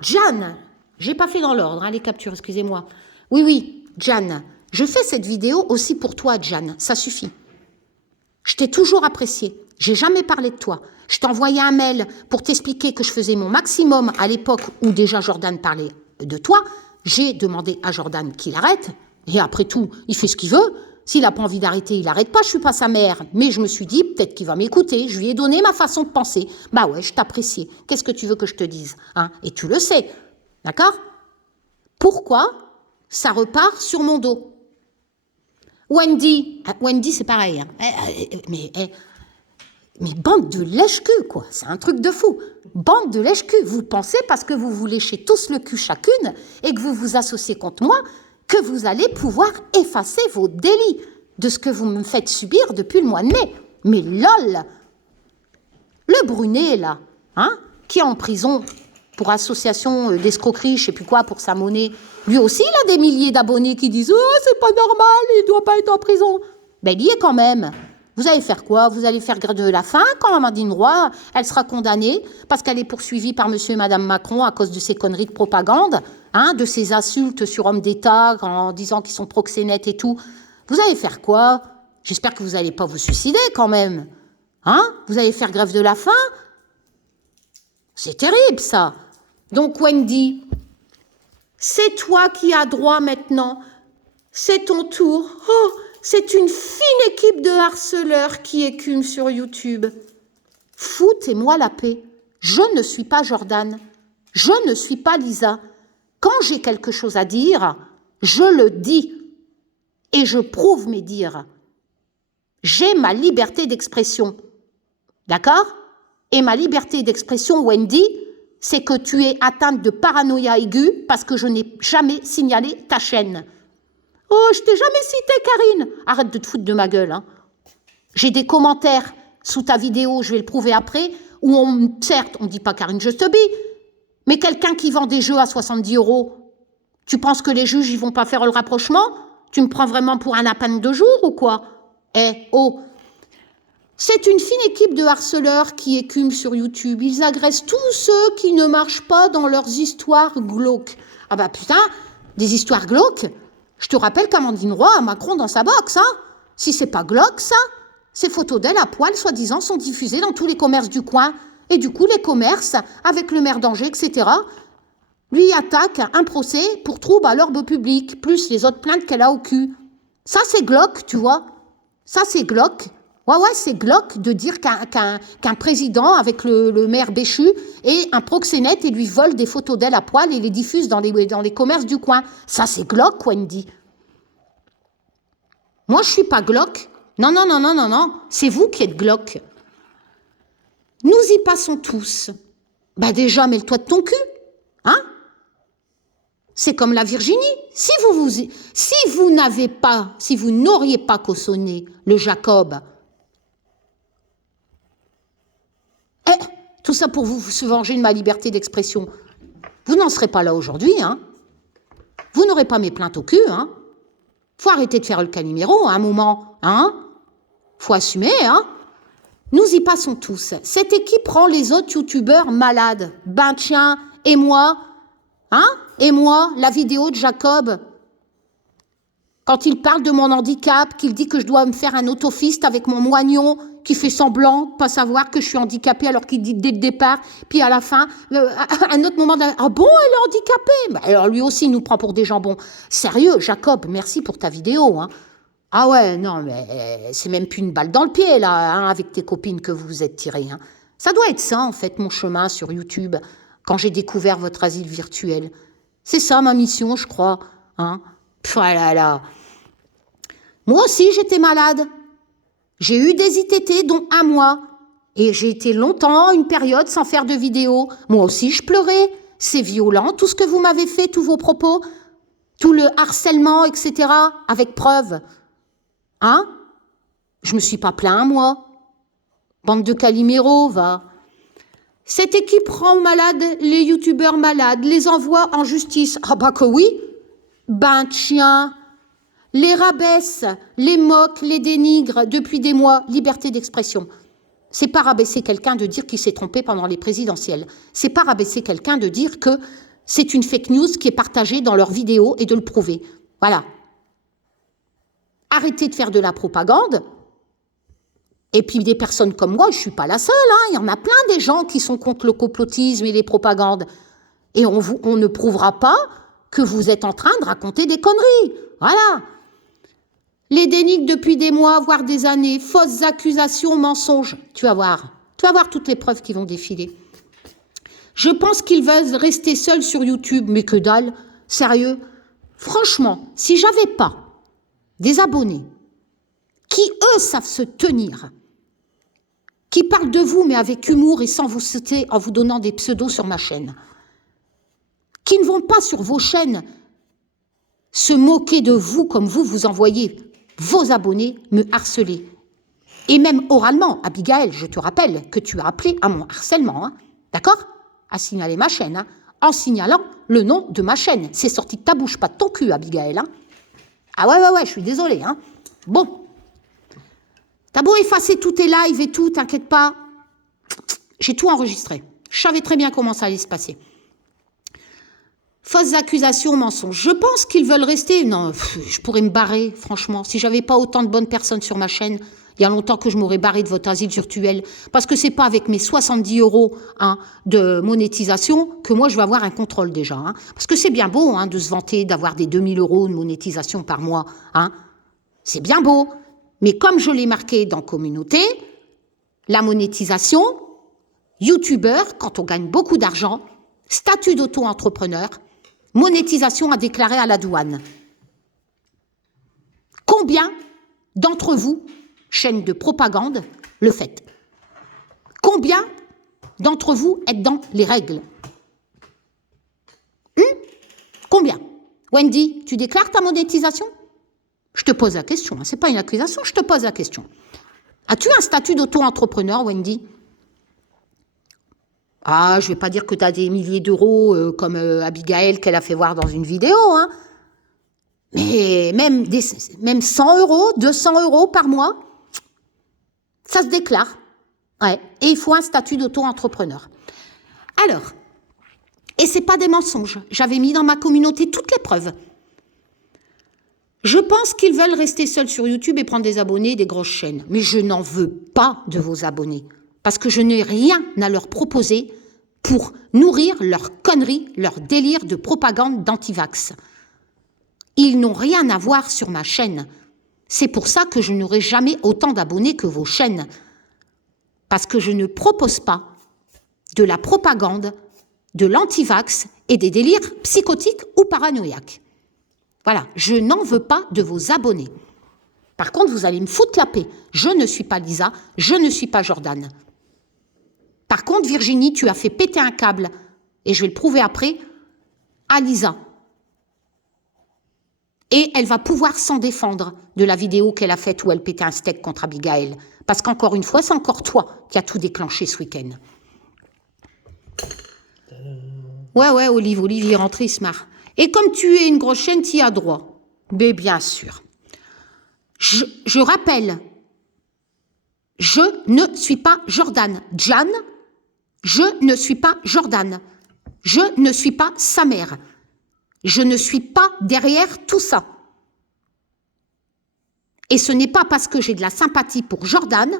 Jeanne, j'ai pas fait dans l'ordre, les captures, excusez-moi. Oui, Jeanne, je fais cette vidéo aussi pour toi, Jeanne, ça suffit. Je t'ai toujours apprécié, j'ai jamais parlé de toi. Je t'ai envoyé un mail pour t'expliquer que je faisais mon maximum à l'époque où déjà Jordan parlait de toi. J'ai demandé à Jordan qu'il arrête, et après tout, il fait ce qu'il veut. S'il n'a pas envie d'arrêter, il n'arrête pas, je ne suis pas sa mère. Mais je me suis dit, peut-être qu'il va m'écouter. Je lui ai donné ma façon de penser. Bah ouais, je t'apprécie. Qu'est-ce que tu veux que je te dise, Et tu le sais, d'accord? Pourquoi ça repart sur mon dos? Wendy, c'est pareil. Mais bande de lèche-cul, quoi. C'est un truc de fou. Bande de lèche-cul. Vous pensez, parce que vous vous léchez tous le cul chacune et que vous vous associez contre moi, que vous allez pouvoir effacer vos délits de ce que vous me faites subir depuis le mois de mai. Mais lol! Le Brunet, là, qui est en prison pour association d'escroquerie, je sais plus quoi, pour sa monnaie, lui aussi, il a des milliers d'abonnés qui disent « Oh, c'est pas normal, il doit pas être en prison. » Ben, il y est quand même. Vous allez faire quoi? Vous allez faire grève de la faim quand Amandine Roy, elle sera condamnée parce qu'elle est poursuivie par monsieur et madame Macron à cause de ses conneries de propagande, de ses insultes sur hommes d'État en disant qu'ils sont proxénètes et tout. Vous allez faire quoi? J'espère que vous n'allez pas vous suicider quand même. Vous allez faire grève de la faim? C'est terrible ça. Donc Wendy, c'est toi qui as droit maintenant. C'est ton tour. Oh, c'est une fine équipe de harceleurs qui écument sur YouTube. Foutez-moi la paix. Je ne suis pas Jordan. Je ne suis pas Lisa. Quand j'ai quelque chose à dire, je le dis. Et je prouve mes dires. J'ai ma liberté d'expression. D'accord? Et ma liberté d'expression, Wendy, c'est que tu es atteinte de paranoïa aiguë parce que je n'ai jamais signalé ta chaîne. Oh, je t'ai jamais cité, Karine. Arrête de te foutre de ma gueule. J'ai des commentaires sous ta vidéo, je vais le prouver après, où certes, on ne dit pas Karine Just Be, mais quelqu'un qui vend des jeux à 70 €, tu penses que les juges, ils vont pas faire le rapprochement? Tu me prends vraiment pour un lapin de 2 jours ou quoi? C'est une fine équipe de harceleurs qui écument sur YouTube. Ils agressent tous ceux qui ne marchent pas dans leurs histoires glauques. Ah bah putain, des histoires glauques? Je te rappelle qu'Amandine Roy a Macron dans sa box, Si c'est pas glauque, ça, ces photos d'elle à poil, soi-disant, sont diffusées dans tous les commerces du coin. Et du coup, les commerces, avec le maire d'Angers, etc., lui attaque un procès pour trouble à l'ordre public, plus les autres plaintes qu'elle a au cul. Ça, c'est glauque, tu vois. Ça, c'est glauque. Ouais, c'est glauque de dire qu'un président avec le maire Béchu est un proxénète et lui vole des photos d'elle à poil et les diffuse dans les commerces du coin. Ça, c'est glauque, Wendy. Moi, je suis pas glauque. Non. C'est vous qui êtes glauque. Nous y passons tous. Bah déjà, mets-le-toi de ton cul. Hein? C'est comme la Virginie. Si vous n'auriez pas cautionné le Jacob, tout ça pour vous se venger de ma liberté d'expression, vous n'en serez pas là aujourd'hui, hein? Vous n'aurez pas mes plaintes au cul, hein? Faut arrêter de faire le Calimero à un moment, hein? Faut assumer, hein? Nous y passons tous. Cette équipe rend les autres youtubeurs malades. Ben tiens, et moi, hein? Et moi, la vidéo de Jacob, quand il parle de mon handicap, qu'il dit que je dois me faire un autofiste avec mon moignon, qui fait semblant de pas savoir que je suis handicapée alors qu'il dit dès le départ, puis à la fin, à un autre moment, ah bon, elle est handicapée? Ben alors lui aussi, il nous prend pour des jambons. Sérieux, Jacob, merci pour ta vidéo, hein. Ah ouais, non, mais c'est même plus une balle dans le pied, là, hein, avec tes copines que vous vous êtes tirées. Hein. Ça doit être ça, en fait, mon chemin sur YouTube, quand j'ai découvert votre asile virtuel. C'est ça, ma mission, je crois. Hein. Là. Moi aussi, j'étais malade. J'ai eu des ITT, dont un mois. Et j'ai été longtemps, une période, sans faire de vidéo. Moi aussi, je pleurais. C'est violent, tout ce que vous m'avez fait, tous vos propos, tout le harcèlement, etc., avec preuve. Hein? Je me suis pas plaint, moi. Bande de Calimero, va. Cette équipe rend malade les youtubeurs malades, les envoie en justice. Ah bah que oui. Ben tiens. Les rabaisse, les moque, les dénigre depuis des mois. Liberté d'expression. C'est pas rabaisser quelqu'un de dire qu'il s'est trompé pendant les présidentielles. C'est pas rabaisser quelqu'un de dire que c'est une fake news qui est partagée dans leurs vidéos et de le prouver. Voilà. Arrêtez de faire de la propagande. Et puis des personnes comme moi, je ne suis pas la seule. Hein. Il y en a plein des gens qui sont contre le complotisme et les propagandes. Et on ne prouvera pas que vous êtes en train de raconter des conneries. Voilà. Les dénigre depuis des mois, voire des années. Fausses accusations, mensonges. Tu vas voir. Tu vas voir toutes les preuves qui vont défiler. Je pense qu'ils veulent rester seuls sur YouTube. Mais que dalle. Sérieux. Franchement, si j'avais pas des abonnés qui, eux, savent se tenir, qui parlent de vous, mais avec humour et sans vous citer en vous donnant des pseudos sur ma chaîne, qui ne vont pas sur vos chaînes se moquer de vous comme vous envoyez vos abonnés me harceler. Et même oralement, Abigail, je te rappelle que tu as appelé à mon harcèlement, hein, d'accord? À signaler ma chaîne, hein, en signalant le nom de ma chaîne. C'est sorti de ta bouche, pas de ton cul, Abigail, hein. Ah ouais, je suis désolée, hein. Bon. T'as beau effacer tous tes lives et tout, t'inquiète pas. J'ai tout enregistré. Je savais très bien comment ça allait se passer. Fausses accusations, mensonges. Je pense qu'ils veulent rester. Non, je pourrais me barrer, franchement. Si j'avais pas autant de bonnes personnes sur ma chaîne, il y a longtemps que je m'aurais barré de votre asile virtuel. Parce que c'est pas avec mes 70 € hein, de monétisation que moi je vais avoir un contrôle déjà. Hein. Parce que c'est bien beau hein, de se vanter d'avoir des 2000 € de monétisation par mois. Hein. C'est bien beau. Mais comme je l'ai marqué dans communauté, la monétisation, youtubeur, quand on gagne beaucoup d'argent, statut d'auto-entrepreneur, monétisation à déclarer à la douane. Combien d'entre vous, chaîne de propagande, le faites? Combien d'entre vous êtes dans les règles? Combien? Wendy, tu déclares ta monétisation? Je te pose la question, hein. Ce n'est pas une accusation, je te pose la question. As-tu un statut d'auto-entrepreneur, Wendy? Ah, je ne vais pas dire que tu as des milliers d'euros comme Abigail qu'elle a fait voir dans une vidéo, hein. Mais même 100 €, 200 € par mois, ça se déclare. Ouais. Et il faut un statut d'auto-entrepreneur. Alors, et ce n'est pas des mensonges. J'avais mis dans ma communauté toutes les preuves. Je pense qu'ils veulent rester seuls sur YouTube et prendre des abonnés des grosses chaînes. Mais je n'en veux pas de vos abonnés. Parce que je n'ai rien à leur proposer pour nourrir leurs conneries, leurs délires de propagande d'antivax. Ils n'ont rien à voir sur ma chaîne. C'est pour ça que je n'aurai jamais autant d'abonnés que vos chaînes. Parce que je ne propose pas de la propagande, de l'antivax et des délires psychotiques ou paranoïaques. Voilà, je n'en veux pas de vos abonnés. Par contre, vous allez me foutre la paix. Je ne suis pas Lisa, je ne suis pas Jordan. Par contre, Virginie, tu as fait péter un câble, et je vais le prouver après, à Lisa. Et elle va pouvoir s'en défendre de la vidéo qu'elle a faite où elle pétait un steak contre Abigail. Parce qu'encore une fois, c'est encore toi qui as tout déclenché ce week-end. Ouais, Olive, il est rentré, il se marre. Et comme tu es une grosse chaîne, tu y as droit. Mais bien sûr. Je rappelle, je ne suis pas Jordan. Jan, je ne suis pas Jordan. Je ne suis pas sa mère. Je ne suis pas derrière tout ça. Et ce n'est pas parce que j'ai de la sympathie pour Jordan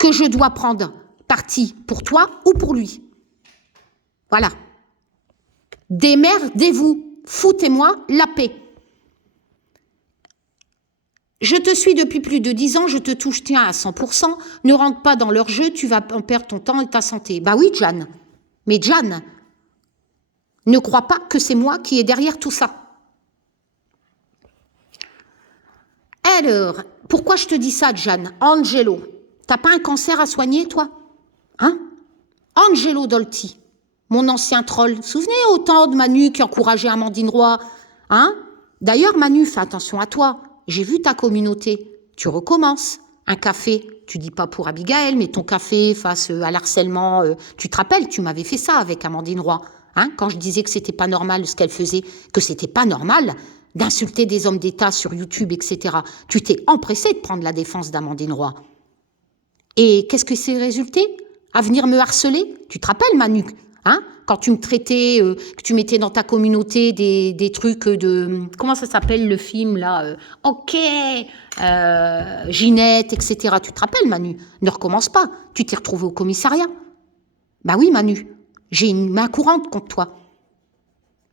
que je dois prendre parti pour toi ou pour lui. Voilà. Démerdez-vous. Foutez-moi la paix. Je te suis depuis plus de 10 ans, je te touche, tiens, à 100%. Ne rentre pas dans leur jeu, tu vas en perdre ton temps et ta santé. Bah oui, Jan. Mais Jan, ne crois pas que c'est moi qui est derrière tout ça. Alors, pourquoi je te dis ça, Jan? Angelo, t'as pas un cancer à soigner, toi? Hein? Angelo Dolti, mon ancien troll. Vous vous souvenez autant de Manu qui encourageait Amandine Roy? Hein? D'ailleurs, Manu, fais attention à toi. J'ai vu ta communauté. Tu recommences. Un café, tu dis pas pour Abigail, mais ton café face à l'harcèlement. Tu te rappelles, tu m'avais fait ça avec Amandine Roy. Hein, quand je disais que c'était pas normal ce qu'elle faisait, que c'était pas normal d'insulter des hommes d'État sur YouTube, etc. Tu t'es empressé de prendre la défense d'Amandine Roy. Et qu'est-ce que c'est résulté? À venir me harceler? Tu te rappelles, Manu, hein, quand tu me traitais, que tu mettais dans ta communauté des trucs de... Comment ça s'appelle le film, là Ok, Ginette, etc. Tu te rappelles, Manu? Ne recommence pas. Tu t'es retrouvé au commissariat. Bah oui, Manu. J'ai une main courante contre toi.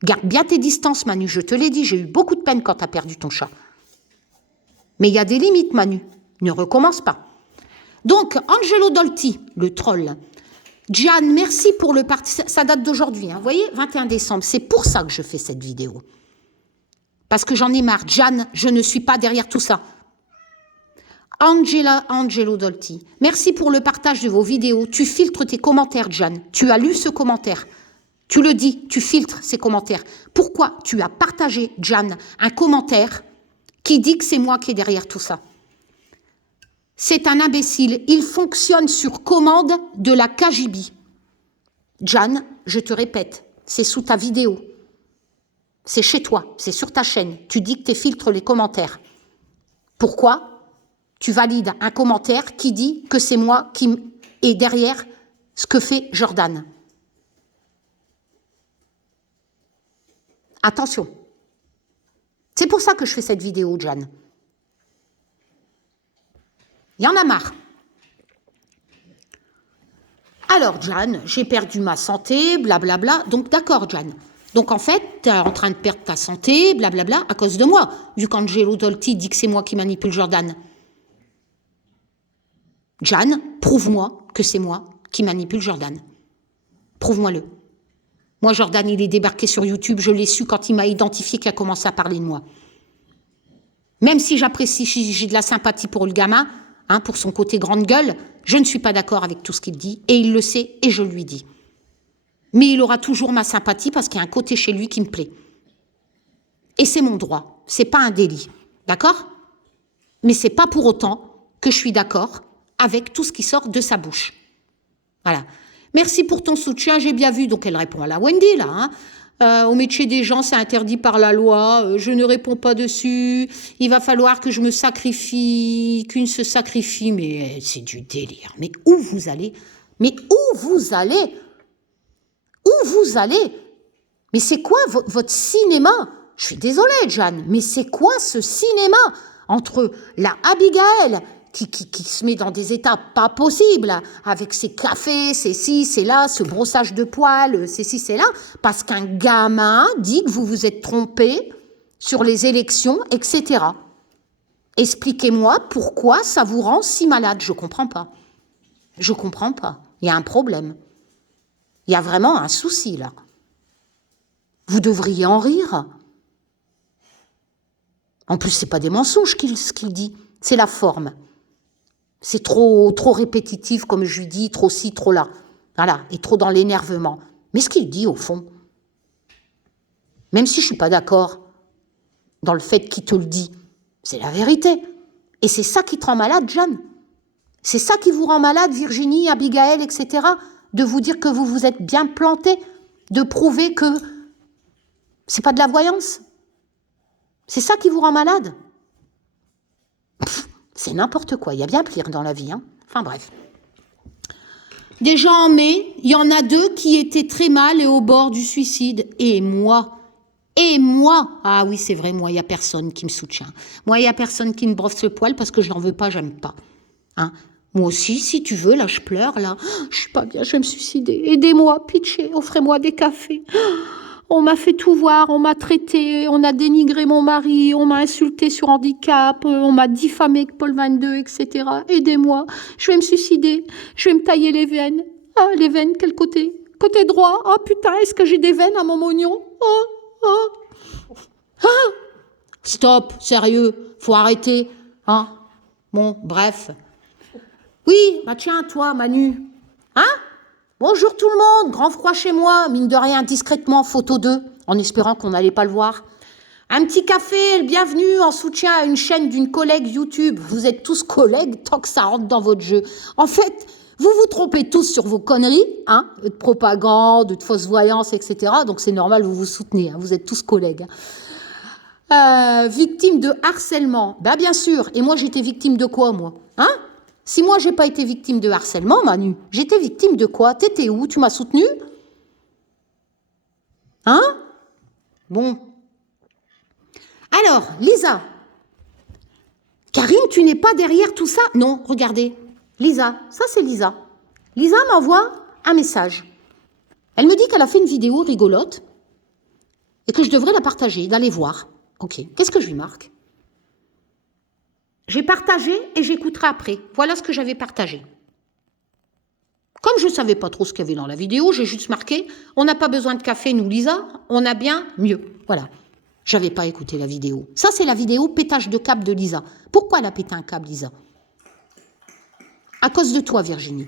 Garde bien tes distances, Manu. Je te l'ai dit, j'ai eu beaucoup de peine quand tu as perdu ton chat. Mais il y a des limites, Manu. Ne recommence pas. Donc, Angelo Dolti, le troll. Gian, merci pour le parti. Ça date d'aujourd'hui, hein. Vous voyez, 21 décembre. C'est pour ça que je fais cette vidéo. Parce que j'en ai marre. Gian, je ne suis pas derrière tout ça. Angelo Dolti, merci pour le partage de vos vidéos. Tu filtres tes commentaires, Gian. Tu as lu ce commentaire. Tu le dis, tu filtres ces commentaires. Pourquoi tu as partagé, Gian, un commentaire qui dit que c'est moi qui est derrière tout ça? C'est un imbécile. Il fonctionne sur commande de la KGB. Gian, je te répète, c'est sous ta vidéo. C'est chez toi, c'est sur ta chaîne. Tu dis que tu filtres les commentaires. Pourquoi tu valides un commentaire qui dit que c'est moi qui est derrière ce que fait Jordan? Attention. C'est pour ça que je fais cette vidéo, Jan. Il y en a marre. Alors, Jan, j'ai perdu ma santé, blablabla. Donc, d'accord, Jan. Donc, en fait, tu es en train de perdre ta santé, blablabla, à cause de moi, vu qu'Angelo Dolti dit que c'est moi qui manipule Jordan. Jan, prouve-moi que c'est moi qui manipule Jordan. Prouve-moi-le. Moi, Jordan, il est débarqué sur YouTube, je l'ai su quand il m'a identifié qu'il a commencé à parler de moi. Même si j'apprécie, j'ai de la sympathie pour le gamin, hein, pour son côté grande gueule, je ne suis pas d'accord avec tout ce qu'il dit, et il le sait, et je lui dis. Mais il aura toujours ma sympathie parce qu'il y a un côté chez lui qui me plaît. Et c'est mon droit, c'est pas un délit, d'accord? Mais c'est pas pour autant que je suis d'accord avec tout ce qui sort de sa bouche. Voilà. Merci pour ton soutien, j'ai bien vu. Donc elle répond à la Wendy, là. Hein. Au métier des gens, c'est interdit par la loi. Je ne réponds pas dessus. Il va falloir que je me sacrifie, qu'une se sacrifie. Mais c'est du délire. Mais où vous allez? Mais où vous allez? Où vous allez? Mais c'est quoi votre cinéma? Je suis désolée, Jeanne, mais c'est quoi ce cinéma entre la Abigail qui se met dans des états pas possibles, avec ses cafés, ses ci, c'est là, ce brossage de poils, c'est ci, c'est là, parce qu'un gamin dit que vous vous êtes trompé sur les élections, etc. Expliquez-moi pourquoi ça vous rend si malade. Je comprends pas. Je comprends pas. Il y a un problème. Il y a vraiment un souci, là. Vous devriez en rire. En plus, c'est pas des mensonges ce qu'il dit, c'est la forme. C'est trop répétitif, comme je lui dis, trop ci, trop là. Voilà, et trop dans l'énervement. Mais ce qu'il dit, au fond, même si je suis pas d'accord dans le fait qu'il te le dit, c'est la vérité. Et c'est ça qui te rend malade, Jeanne. C'est ça qui vous rend malade, Virginie, Abigail, etc. De vous dire que vous vous êtes bien planté, de prouver que c'est pas de la voyance. C'est ça qui vous rend malade. C'est n'importe quoi. Il y a bien pire dans la vie. Hein. Enfin bref. Déjà en mai, il y en a 2 qui étaient très mal et au bord du suicide. Et moi, ah oui, c'est vrai, moi, il n'y a personne qui me soutient. Moi, il n'y a personne qui me brosse le poil parce que je n'en veux pas, j'aime pas. Hein. Moi aussi, si tu veux, là, je pleure, là. Je suis pas bien, je vais me suicider. Aidez-moi, pitchez, offrez-moi des cafés. On m'a fait tout voir, on m'a traité, on a dénigré mon mari, on m'a insulté sur handicap, on m'a diffamé avec Paul 22, etc. Aidez-moi, je vais me suicider, je vais me tailler les veines. Ah, les veines, quel côté? Côté droit. Oh putain, est-ce que j'ai des veines à mon oignon? Ah. Stop, sérieux, faut arrêter. Hein? Bon, bref. Oui, bah tiens, toi, Manu. Hein? Bonjour tout le monde, grand froid chez moi, mine de rien, discrètement, photo 2, en espérant qu'on n'allait pas le voir. Un petit café, bienvenue en soutien à une chaîne d'une collègue YouTube. Vous êtes tous collègues tant que ça rentre dans votre jeu. En fait, vous vous trompez tous sur vos conneries, hein, de propagande, de fausse voyance, etc. Donc c'est normal, vous vous soutenez, hein, vous êtes tous collègues. Victime de harcèlement, ben bien sûr. Et moi j'étais victime de quoi, moi? Hein? Si moi, j'ai pas été victime de harcèlement, Manu, j'étais victime de quoi? T'étais où? Tu m'as soutenu? Hein? Bon. Alors, Lisa. Karine, tu n'es pas derrière tout ça? Non, regardez. Lisa, ça c'est Lisa. Lisa m'envoie un message. Elle me dit qu'elle a fait une vidéo rigolote et que je devrais la partager, d'aller voir. Ok, qu'est-ce que je lui marque? J'ai partagé et j'écouterai après. Voilà ce que j'avais partagé. Comme je ne savais pas trop ce qu'il y avait dans la vidéo, j'ai juste marqué « On n'a pas besoin de café, nous, Lisa, on a bien mieux. » Voilà. Je n'avais pas écouté la vidéo. Ça, c'est la vidéo pétage de câble de Lisa. Pourquoi elle a pété un câble, Lisa? À cause de toi, Virginie.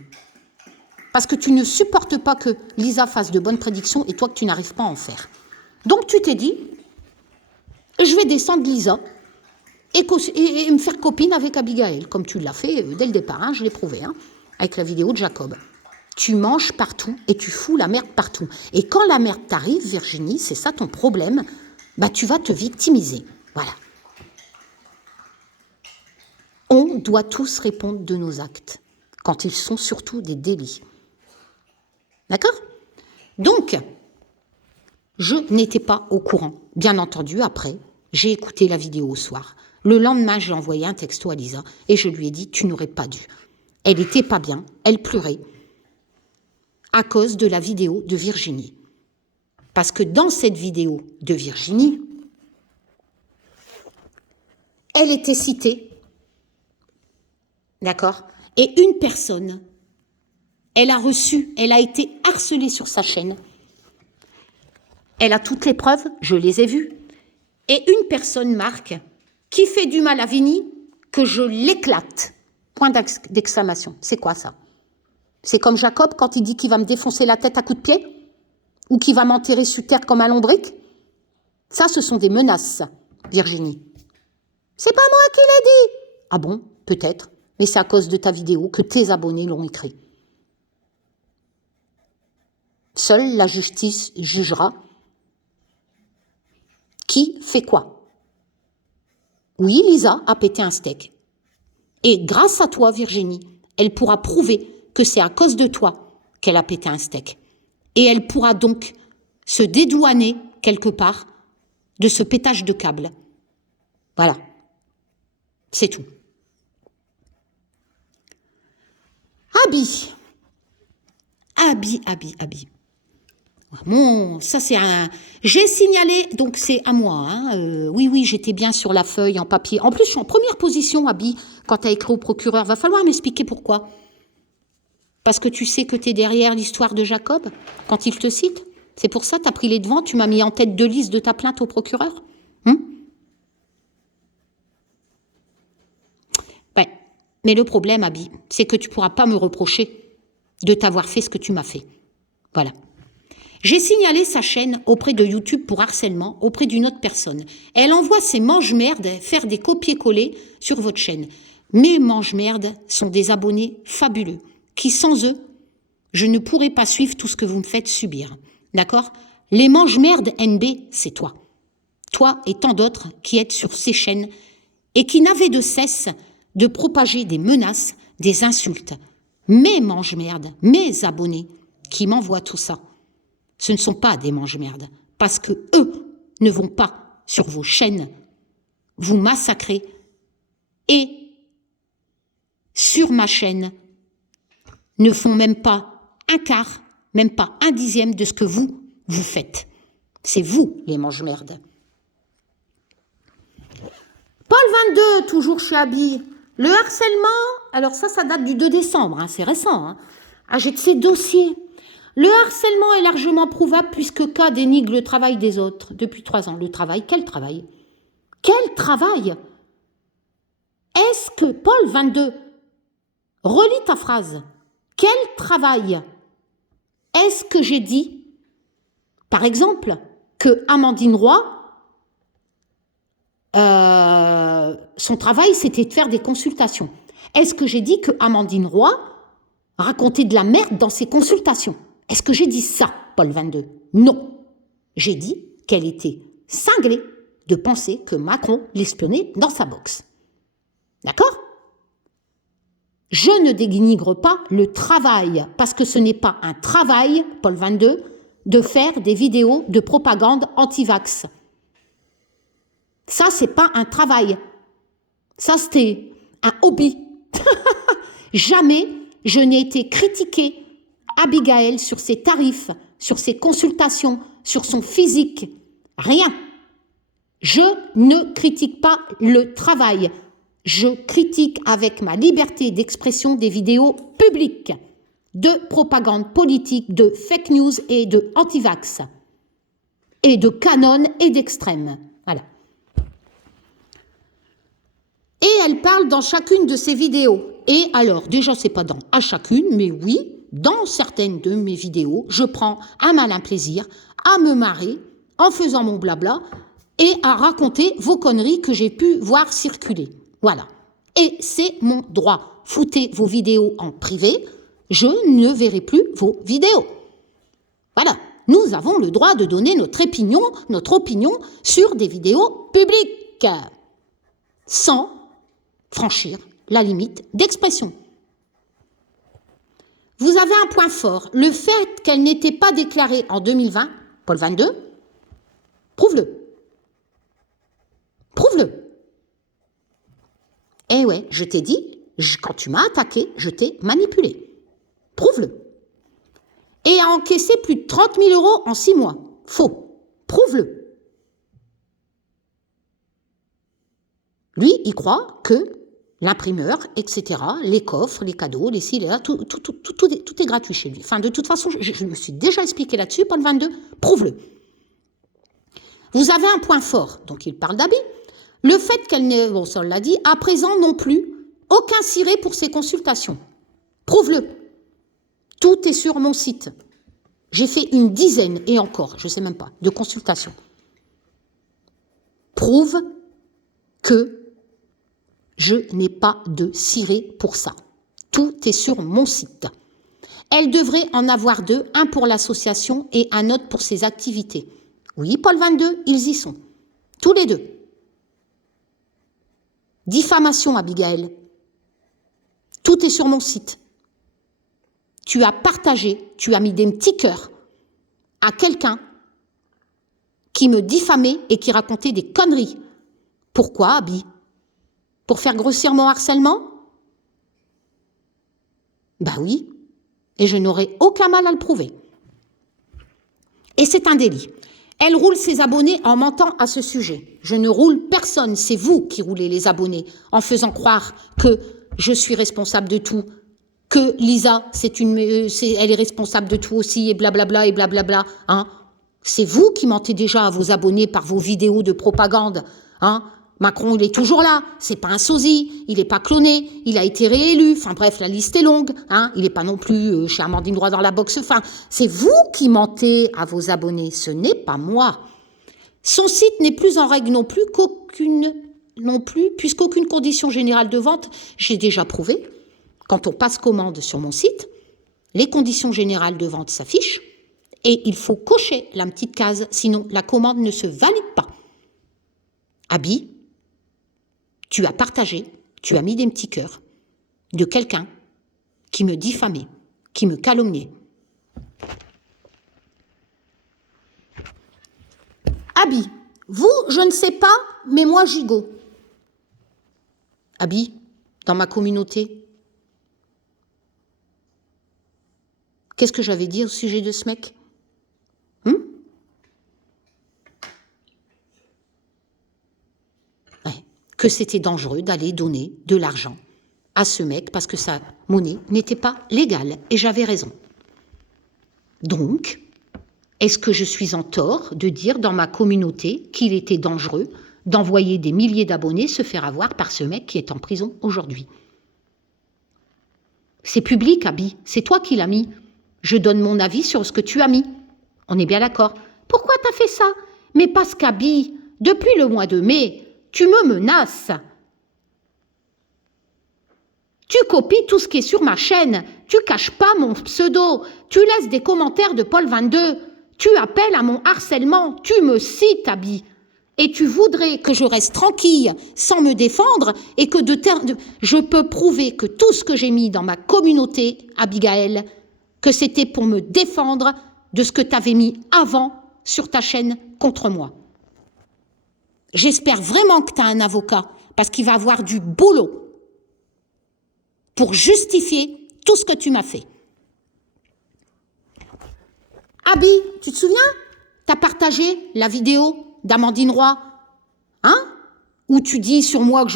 Parce que tu ne supportes pas que Lisa fasse de bonnes prédictions et toi que tu n'arrives pas à en faire. Donc, tu t'es dit « Je vais descendre Lisa. » Et me faire copine avec Abigail, comme tu l'as fait dès le départ, hein, je l'ai prouvé, hein, avec la vidéo de Jacob. Tu manges partout et tu fous la merde partout. Et quand la merde t'arrive, Virginie, c'est ça ton problème, bah tu vas te victimiser. Voilà. On doit tous répondre de nos actes, quand ils sont surtout des délits. D'accord? Donc, je n'étais pas au courant. Bien entendu, après, j'ai écouté la vidéo au soir. Le lendemain, j'ai envoyé un texto à Lisa et je lui ai dit « Tu n'aurais pas dû ». Elle n'était pas bien, elle pleurait à cause de la vidéo de Virginie. Parce que dans cette vidéo de Virginie, elle était citée, d'accord? Et une personne, elle a reçu, elle a été harcelée sur sa chaîne. Elle a toutes les preuves, je les ai vues. Et une personne marque qui fait du mal à Vini, que je l'éclate. Point d'exclamation. C'est quoi ça? C'est comme Jacob quand il dit qu'il va me défoncer la tête à coups de pied? Ou qu'il va m'enterrer sous terre comme un lombric? Ça, ce sont des menaces, Virginie. C'est pas moi qui l'ai dit. Ah bon? Peut-être. Mais c'est à cause de ta vidéo que tes abonnés l'ont écrit. Seule la justice jugera qui fait quoi. Oui, Lisa a pété un steak. Et grâce à toi, Virginie, elle pourra prouver que c'est à cause de toi qu'elle a pété un steak. Et elle pourra donc se dédouaner quelque part de ce pétage de câble. Voilà. C'est tout. Abby. Bon, ça c'est un... J'ai signalé, donc c'est à moi. Hein, oui, j'étais bien sur la feuille en papier. En plus, je suis en première position, Abby, quand tu as écrit au procureur. Va falloir m'expliquer pourquoi. Parce que tu sais que tu es derrière l'histoire de Jacob, quand il te cite. C'est pour ça que tu as pris les devants, tu m'as mis en tête de liste de ta plainte au procureur. Ouais. Mais le problème, Abby, c'est que tu ne pourras pas me reprocher de t'avoir fait ce que tu m'as fait. Voilà. J'ai signalé sa chaîne auprès de YouTube pour harcèlement auprès d'une autre personne. Elle envoie ses mange-merdes faire des copier-coller sur votre chaîne. Mes mange-merdes sont des abonnés fabuleux qui, sans eux, je ne pourrais pas suivre tout ce que vous me faites subir. D'accord? Les mange-merdes NB, c'est toi. Toi et tant d'autres qui êtes sur ces chaînes et qui n'avaient de cesse de propager des menaces, des insultes. Mes mange-merdes, mes abonnés qui m'envoient tout ça. Ce ne sont pas des mange-merdes, parce que eux ne vont pas sur vos chaînes vous massacrer et sur ma chaîne ne font même pas un quart, même pas un dixième de ce que vous faites. C'est vous les mange-merdes. Paul 22, toujours chez Abby. Le harcèlement, alors ça date du 2 décembre, hein, c'est récent. Hein. Ah, j'ai de ces dossiers. Le harcèlement est largement prouvable puisque K dénigre le travail des autres depuis 3 ans. Le travail, quel travail? Quel travail? Est-ce que, Paul 22, relis ta phrase. Quel travail? Est-ce que j'ai dit, par exemple, que Amandine Roy, son travail, c'était de faire des consultations? Est-ce que j'ai dit que Amandine Roy racontait de la merde dans ses consultations? Est-ce que j'ai dit ça, Paul 22? Non. J'ai dit qu'elle était cinglée de penser que Macron l'espionnait dans sa box. D'accord? Je ne dénigre pas le travail, parce que ce n'est pas un travail, Paul 22, de faire des vidéos de propagande anti-vax. Ça, c'est pas un travail. Ça, c'était un hobby. Jamais je n'ai été critiquée, Abigail, sur ses tarifs, sur ses consultations, sur son physique. Rien. Je ne critique pas le travail. Je critique avec ma liberté d'expression des vidéos publiques de propagande politique, de fake news et de anti-vax. Et de canon et d'extrême. Voilà. Et elle parle dans chacune de ses vidéos. Et alors, déjà, c'est pas dans à chacune, mais oui, dans certaines de mes vidéos, je prends un malin plaisir à me marrer en faisant mon blabla et à raconter vos conneries que j'ai pu voir circuler. Voilà. Et c'est mon droit. Foutez vos vidéos en privé, je ne verrai plus vos vidéos. Voilà. Nous avons le droit de donner notre opinion sur des vidéos publiques, sans franchir la limite d'expression. Vous avez un point fort, le fait qu'elle n'était pas déclarée en 2020, Paul 22, prouve-le. Prouve-le. Eh ouais, je t'ai dit, quand tu m'as attaqué, je t'ai manipulé. Prouve-le. Et a encaissé plus de 30 000 € en 6 mois. Faux. Prouve-le. Lui, il croit que l'imprimeur, etc., les coffres, les cadeaux, les ci, les là, tout est gratuit chez lui. Enfin, de toute façon, je me suis déjà expliqué là-dessus, Paul 22, prouve-le. Vous avez un point fort, donc il parle d'Abby. Le fait qu'elle n'ait, bon, ça on l'a dit, à présent non plus, aucun ciré pour ses consultations. Prouve-le. Tout est sur mon site. J'ai fait une dizaine, et encore, je ne sais même pas, de consultations. Prouve que je n'ai pas de ciré pour ça. Tout est sur mon site. Elle devrait en avoir 2, un pour l'association et un autre pour ses activités. Oui, Paul 22, ils y sont. Tous les 2. Diffamation, Abigail. Tout est sur mon site. Tu as partagé, tu as mis des petits cœurs à quelqu'un qui me diffamait et qui racontait des conneries. Pourquoi, Abby? Pour faire grossir mon harcèlement? Ben oui, et je n'aurai aucun mal à le prouver. Et c'est un délit. Elle roule ses abonnés en mentant à ce sujet. Je ne roule personne, c'est vous qui roulez les abonnés en faisant croire que je suis responsable de tout, que Lisa, elle est responsable de tout aussi, et blablabla, et blablabla. Hein. C'est vous qui mentez déjà à vos abonnés par vos vidéos de propagande. Hein. Macron, il est toujours là, c'est pas un sosie, il n'est pas cloné, il a été réélu, enfin bref, la liste est longue, hein. Il n'est pas non plus chez Amandine Roy dans la boxe, enfin, c'est vous qui mentez à vos abonnés, ce n'est pas moi. Son site n'est plus en règle non plus, puisqu'aucune condition générale de vente, j'ai déjà prouvé, quand on passe commande sur mon site, les conditions générales de vente s'affichent, et il faut cocher la petite case, sinon la commande ne se valide pas. Abby, tu as partagé, tu as mis des petits cœurs de quelqu'un qui me diffamait, qui me calomniait. Abby, vous, je ne sais pas, mais moi, gigot. Abby, dans ma communauté, qu'est-ce que j'avais dit au sujet de ce mec ? Que c'était dangereux d'aller donner de l'argent à ce mec parce que sa monnaie n'était pas légale. Et j'avais raison. Donc, est-ce que je suis en tort de dire dans ma communauté qu'il était dangereux d'envoyer des milliers d'abonnés se faire avoir par ce mec qui est en prison aujourd'hui ? C'est public, Abby. C'est toi qui l'as mis. Je donne mon avis sur ce que tu as mis. On est bien d'accord. Pourquoi t'as fait ça ? Mais parce qu'Abby, depuis le mois de mai, tu me menaces. Tu copies tout ce qui est sur ma chaîne. Tu caches pas mon pseudo. Tu laisses des commentaires de Paul 22. Tu appelles à mon harcèlement. Tu me cites, Abby. Et tu voudrais que je reste tranquille sans me défendre et que je peux prouver que tout ce que j'ai mis dans ma communauté, Abigaël, que c'était pour me défendre de ce que tu avais mis avant sur ta chaîne contre moi. J'espère vraiment que tu as un avocat, parce qu'il va avoir du boulot pour justifier tout ce que tu m'as fait. Abby, tu te souviens ? Tu as partagé la vidéo d'Amandine Roy, hein ? Où tu dis sur moi que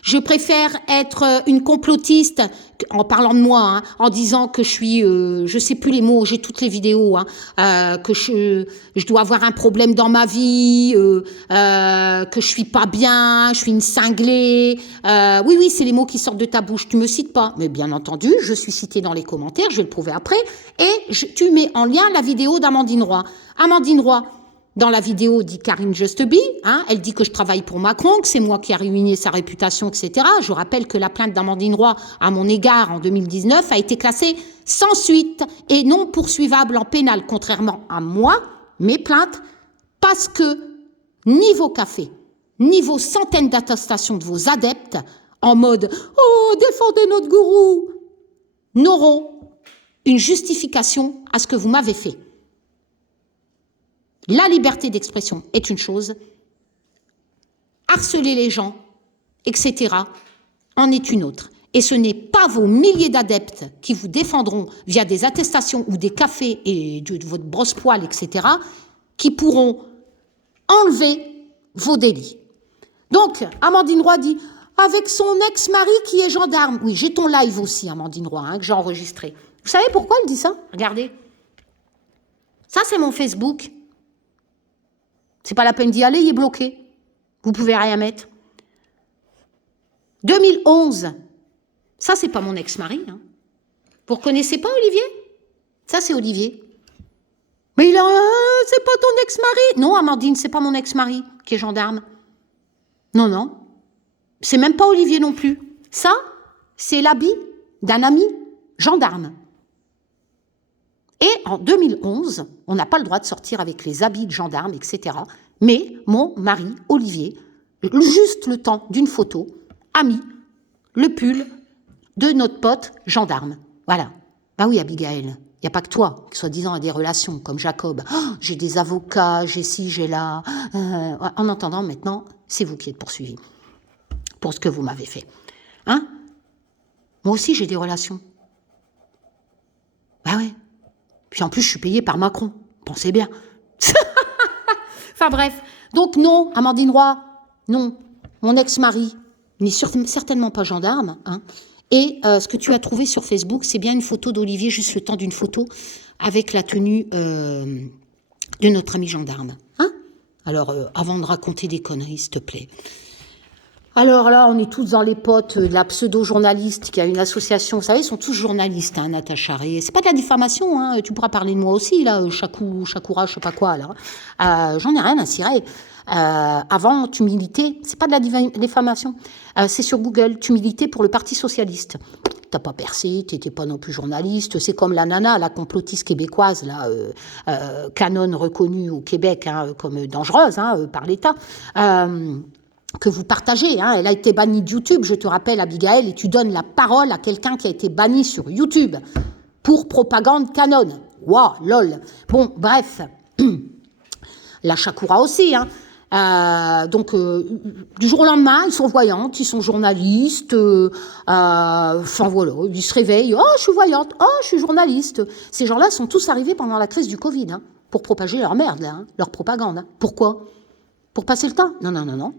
je préfère être une complotiste, en parlant de moi, hein, en disant que je suis, je sais plus les mots, j'ai toutes les vidéos, hein, que je dois avoir un problème dans ma vie, que je suis pas bien, je suis une cinglée. Oui, c'est les mots qui sortent de ta bouche. Tu me cites pas, mais bien entendu, je suis citée dans les commentaires, je vais le prouver après. Et tu mets en lien la vidéo d'Amandine Roy. Amandine Roy. Dans la vidéo, dit Karine Justeby, hein, elle dit que je travaille pour Macron, que c'est moi qui a ruiné sa réputation, etc. Je rappelle que la plainte d'Amandine Roy à mon égard en 2019 a été classée sans suite et non poursuivable en pénal, contrairement à moi, mes plaintes, parce que ni vos cafés, ni vos centaines d'attestations de vos adeptes, en mode « Oh, défendez notre gourou !» n'auront une justification à ce que vous m'avez fait. La liberté d'expression est une chose, harceler les gens, etc., en est une autre. Et ce n'est pas vos milliers d'adeptes qui vous défendront via des attestations ou des cafés et de votre brosse-poil, etc., qui pourront enlever vos délits. Donc, Amandine Roy dit, avec son ex-mari qui est gendarme. Oui, j'ai ton live aussi, Amandine Roy, hein, que j'ai enregistré. Vous savez pourquoi elle dit ça ? Regardez. Ça, c'est mon Facebook. C'est pas la peine d'y aller, il est bloqué. Vous pouvez rien mettre. 2011. Ça, c'est pas mon ex-mari. Hein. Vous reconnaissez pas Olivier ? Ça, c'est Olivier. Mais c'est pas ton ex-mari. Non, Amandine, c'est pas mon ex-mari qui est gendarme. Non. C'est même pas Olivier non plus. Ça, c'est l'habit d'un ami gendarme. Et en 2011, on n'a pas le droit de sortir avec les habits de gendarme, etc. Mais mon mari, Olivier, juste le temps d'une photo, a mis le pull de notre pote gendarme. Voilà. Ben oui, Abigail, il n'y a pas que toi qui, soi-disant, a des relations, comme Jacob. Oh, j'ai des avocats, j'ai ci, j'ai là. En entendant, maintenant, c'est vous qui êtes poursuivis pour ce que vous m'avez fait. Hein ? Moi aussi, j'ai des relations. Puis en plus, je suis payée par Macron. Pensez bien. Enfin bref. Donc non, Amandine Roy, non. Mon ex-mari n'est certainement pas gendarme. Hein. Et ce que tu as trouvé sur Facebook, c'est bien une photo d'Olivier, juste le temps d'une photo, avec la tenue de notre ami gendarme. Hein. Alors, avant de raconter des conneries, s'il te plaît. Alors là, on est tous dans les potes de la pseudo-journaliste qui a une association. Vous savez, ils sont tous journalistes, hein, Natacha Ray. C'est pas de la diffamation, hein. Tu pourras parler de moi aussi, là, Chakoura, je sais pas quoi, là. J'en ai rien à cirer. Avant, tu militais, c'est pas de la diffamation. C'est sur Google, tu militais pour le Parti Socialiste. T'as pas percé, t'étais pas non plus journaliste. C'est comme la nana, la complotiste québécoise, là, canon reconnue au Québec hein, comme dangereuse hein, par l'État. Que vous partagez. Hein. Elle a été bannie de YouTube, je te rappelle, Abigail, et tu donnes la parole à quelqu'un qui a été banni sur YouTube pour propagande canon. Waouh, lol. Bon, bref. La Chakoura aussi. Hein. Donc, du jour au lendemain, ils sont voyantes, ils sont journalistes. Enfin, voilà, ils se réveillent. Oh, je suis voyante. Oh, je suis journaliste. Ces gens-là sont tous arrivés pendant la crise du Covid hein, pour propager leur merde, là, hein, leur propagande. Hein. Pourquoi? Pour passer le temps? Non, non, non, non.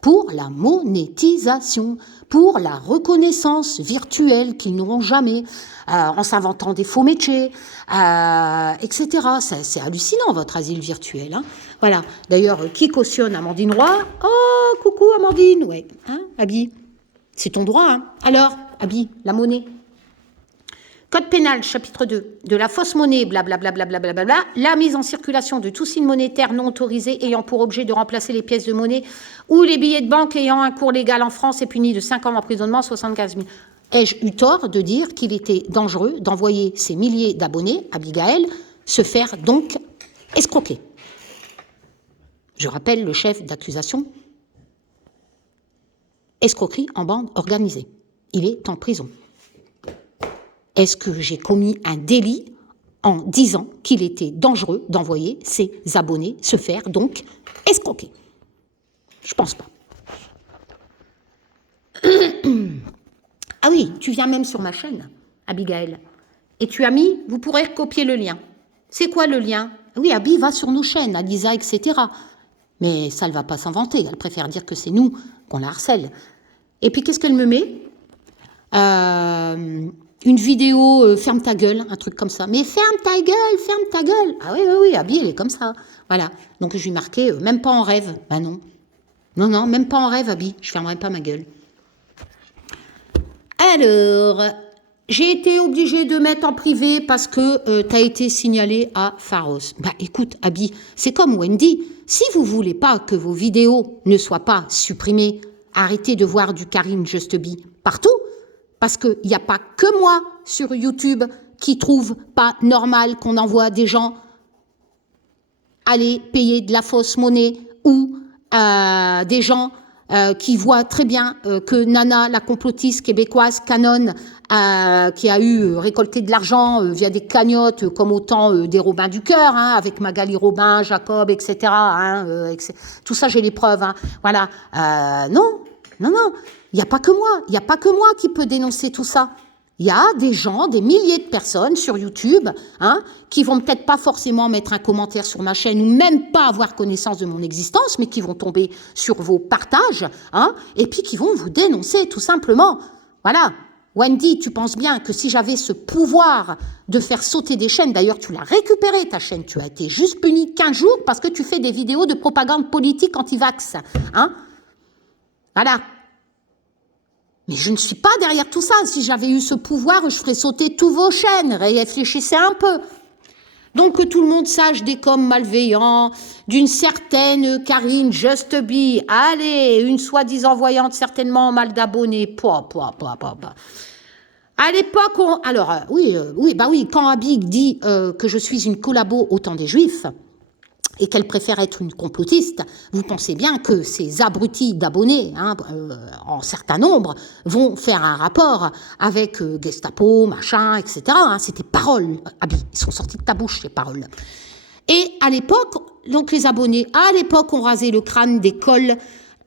Pour la monétisation, pour la reconnaissance virtuelle qu'ils n'auront jamais, en s'inventant des faux métiers, etc. C'est hallucinant, votre asile virtuel. Hein. Voilà. D'ailleurs, qui cautionne Amandine Roy? Oh, coucou Amandine. Ouais, hein, Abby. C'est ton droit. Hein. Alors, Abby, la monnaie. Code pénal, chapitre 2, de la fausse monnaie, blablabla, la mise en circulation de tout signe monétaire non autorisé ayant pour objet de remplacer les pièces de monnaie ou les billets de banque ayant un cours légal en France est puni de 5 ans d'emprisonnement, 75 000. Ai-je eu tort de dire qu'il était dangereux d'envoyer ces milliers d'abonnés, Abigail, se faire donc escroquer? Je rappelle le chef d'accusation, escroquerie en bande organisée. Il est en prison. Est-ce que j'ai commis un délit en disant qu'il était dangereux d'envoyer ses abonnés se faire donc escroquer? Je pense pas. Ah oui, tu viens même sur ma chaîne, Abigail. Et tu as mis, vous pourrez copier le lien. C'est quoi le lien? Oui, Abby va sur nos chaînes, Alisa, etc. Mais ça, elle ne va pas s'inventer. Elle préfère dire que c'est nous qu'on la harcèle. Et puis, qu'est-ce qu'elle me met une vidéo, ferme ta gueule, un truc comme ça. Mais ferme ta gueule, ferme ta gueule. Ah oui, oui, oui, Abby, elle est comme ça. Voilà. Donc, je lui ai marqué, même pas en rêve. Ben non. Non, non, même pas en rêve, Abby. Je fermerai pas ma gueule. Alors, j'ai été obligée de mettre en privé parce que tu as été signalée à Pharos. Bah écoute, Abby, c'est comme Wendy. Si vous voulez pas que vos vidéos ne soient pas supprimées, arrêtez de voir du Karine Just Be partout. Parce qu'il n'y a pas que moi sur YouTube qui trouve pas normal qu'on envoie des gens aller payer de la fausse monnaie ou des gens qui voient très bien que Nana, la complotiste québécoise canon, qui a eu récolté de l'argent via des cagnottes comme au temps des Robins du Cœur, hein, avec Magali Robin, Jacob, etc. Hein, tout ça, j'ai les preuves. Hein, voilà. Non, non, non. Il n'y a pas que moi. Il n'y a pas que moi qui peut dénoncer tout ça. Il y a des gens, des milliers de personnes sur YouTube, hein, qui vont peut-être pas forcément mettre un commentaire sur ma chaîne ou même pas avoir connaissance de mon existence, mais qui vont tomber sur vos partages, hein, et puis qui vont vous dénoncer tout simplement. Voilà. Wendy, tu penses bien que si j'avais ce pouvoir de faire sauter des chaînes, d'ailleurs tu l'as récupéré ta chaîne, tu as été juste puni de 15 jours parce que tu fais des vidéos de propagande politique anti-vax, hein. Voilà. Mais je ne suis pas derrière tout ça. Si j'avais eu ce pouvoir, je ferais sauter tous vos chaînes. Réfléchissez un peu. Donc que tout le monde sache des coms malveillants, d'une certaine Karine Just Be. Allez, une soi-disant voyante, certainement mal d'abonnés. À l'époque, quand Abby dit que je suis une collabo au temps des Juifs, et qu'elle préfère être une complotiste, vous pensez bien que ces abrutis d'abonnés, hein, en certain nombre, vont faire un rapport avec Gestapo, machin, etc. Hein, c'était paroles, Abby, ils sont sortis de ta bouche, ces paroles. Et à l'époque, donc les abonnés, à l'époque, on rasait le crâne des cols,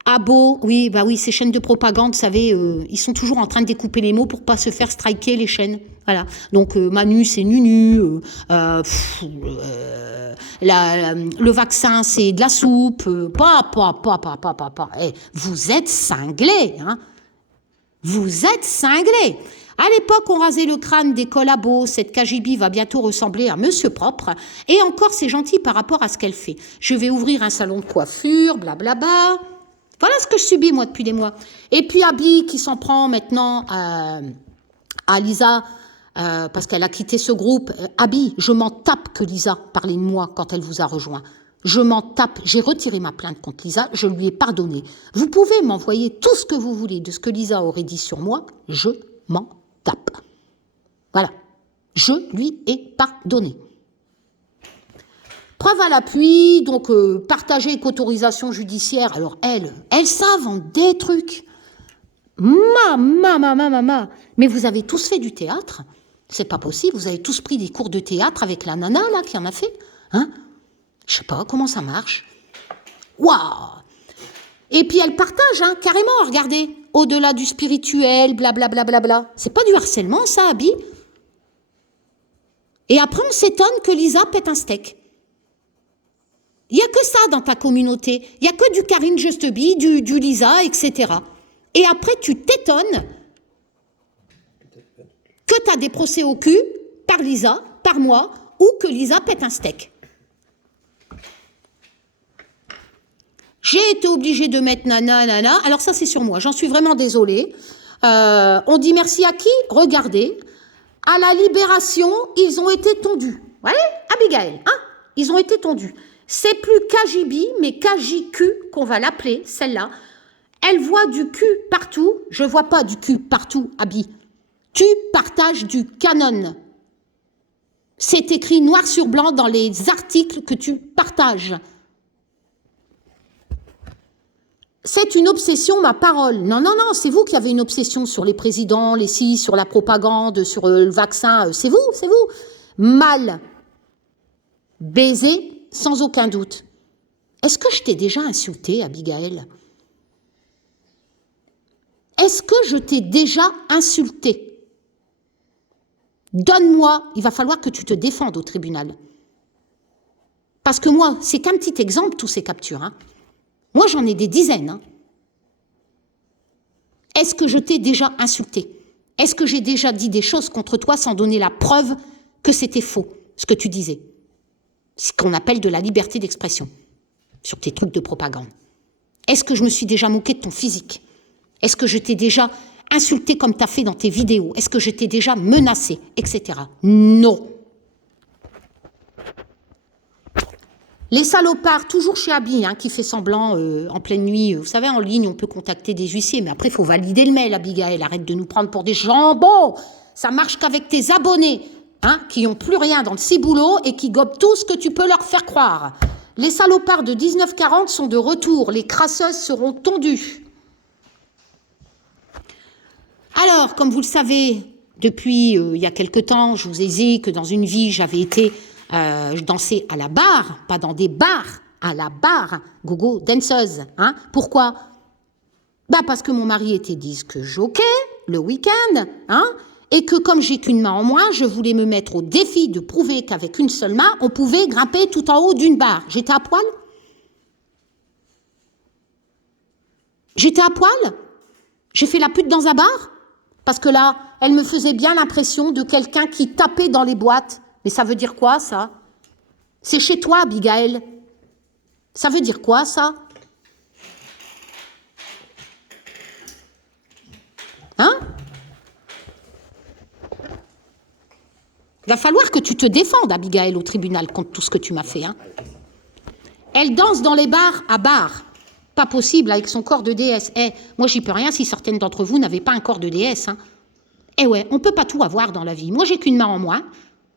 abo, oui, ces chaînes de propagande, vous savez, ils sont toujours en train de découper les mots pour pas se faire striker les chaînes. Voilà. Donc Manu c'est Nunu, le vaccin c'est de la soupe, Eh, vous êtes cinglés, hein. Vous êtes cinglés. À l'époque, on rasait le crâne des collabos. Cette KGB va bientôt ressembler à Monsieur Propre. Et encore, c'est gentil par rapport à ce qu'elle fait. Je vais ouvrir un salon de coiffure, blablabla. Voilà ce que je subis, moi, depuis des mois. Et puis Abby, qui s'en prend maintenant à Lisa, parce qu'elle a quitté ce groupe. Abby, je m'en tape que Lisa parlait de moi quand elle vous a rejoint. Je m'en tape. J'ai retiré ma plainte contre Lisa. Je lui ai pardonné. Vous pouvez m'envoyer tout ce que vous voulez de ce que Lisa aurait dit sur moi. Je m'en tape. Voilà. Je lui ai pardonné. Preuve à l'appui, donc partager avec autorisation judiciaire. Alors elles savent des trucs. Mais vous avez tous fait du théâtre. C'est pas possible. Vous avez tous pris des cours de théâtre avec la nana là qui en a fait. Hein? Je sais pas comment ça marche. Waouh! Et puis elle partage, hein, carrément, regardez, au-delà du spirituel, blablabla. Bla, bla, bla. C'est pas du harcèlement, ça, Abby? Et après, on s'étonne que Lisa pète un steak. Il n'y a que ça dans ta communauté. Il n'y a que du Karine Justeby, du Lisa, etc. Et après, tu t'étonnes que tu as des procès au cul par Lisa, par moi, ou que Lisa pète un steak. J'ai été obligée de mettre nana. Alors ça, c'est sur moi. J'en suis vraiment désolée. On dit merci à qui? Regardez. À la Libération, ils ont été tondus. Vous voyez, Abigail, hein? Ils ont été tondus. C'est plus KGB, mais KJQ qu'on va l'appeler, celle-là. Elle voit du cul partout. Je ne vois pas du cul partout, Abby. Tu partages du canon. C'est écrit noir sur blanc dans les articles que tu partages. C'est une obsession, ma parole. Non, c'est vous qui avez une obsession sur les présidents, les si, sur la propagande, sur le vaccin. C'est vous. Mal. Baiser, sans aucun doute. Est-ce que je t'ai déjà insulté, Abigail? Est-ce que je t'ai déjà insulté? Donne-moi, il va falloir que tu te défendes au tribunal. Parce que moi, c'est qu'un petit exemple, tous ces captures, hein. Moi, j'en ai des dizaines. Hein. Est-ce que je t'ai déjà insulté? Est-ce que j'ai déjà dit des choses contre toi sans donner la preuve que c'était faux, ce que tu disais? Ce qu'on appelle de la liberté d'expression, sur tes trucs de propagande. Est-ce que je me suis déjà moqué de ton physique? Est-ce que je t'ai déjà insulté comme tu as fait dans tes vidéos? Est-ce que je t'ai déjà menacé, etc. Non. Les salopards, toujours chez Abby, hein, qui fait semblant en pleine nuit. Vous savez, en ligne, on peut contacter des huissiers, mais après, il faut valider le mail, Abigail. Arrête de nous prendre pour des jambons. Ça marche qu'avec tes abonnés, hein, qui n'ont plus rien dans le ciboulot et qui gobent tout ce que tu peux leur faire croire. Les salopards de 1940 sont de retour. Les crasseuses seront tondues. Alors, comme vous le savez, depuis il y a quelque temps, je vous ai dit que dans une vie, j'avais été... je dansais à la barre, pas dans des bars, à la barre, gogo danseuse. Hein? Pourquoi? Parce que mon mari était disque jockey le week-end, hein? Et que comme j'ai qu'une main en moins, je voulais me mettre au défi de prouver qu'avec une seule main, on pouvait grimper tout en haut d'une barre. J'étais à poil? J'étais à poil? J'ai fait la pute dans un bar? Parce que là, elle me faisait bien l'impression de quelqu'un qui tapait dans les boîtes. Mais ça veut dire quoi, ça? C'est chez toi, Abigail. Ça veut dire quoi, ça? Hein? Il va falloir que tu te défendes, Abigail, au tribunal contre tout ce que tu m'as fait. Hein? Elle danse dans les bars à bar. Pas possible avec son corps de déesse. Moi, j'y peux rien si certaines d'entre vous n'avaient pas un corps de déesse. Hein? Ouais, on peut pas tout avoir dans la vie. Moi, j'ai qu'une main en moins.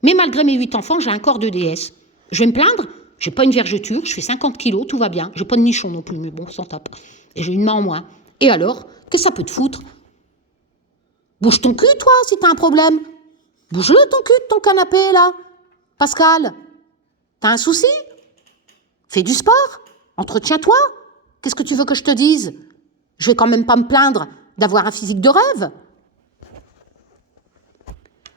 Mais malgré mes 8 enfants, j'ai un corps de déesse. Je vais me plaindre, j'ai pas une vergeture, je fais 50 kilos, tout va bien. J'ai pas de nichon non plus, mais bon, s'en tape. Et j'ai une main en moins. Et alors, qu'est-ce que ça peut te foutre? Bouge ton cul, toi, si t'as un problème. Bouge-le, ton cul de ton canapé, là. Pascal, t'as un souci? Fais du sport. Entretiens-toi. Qu'est-ce que tu veux que je te dise? Je vais quand même pas me plaindre d'avoir un physique de rêve.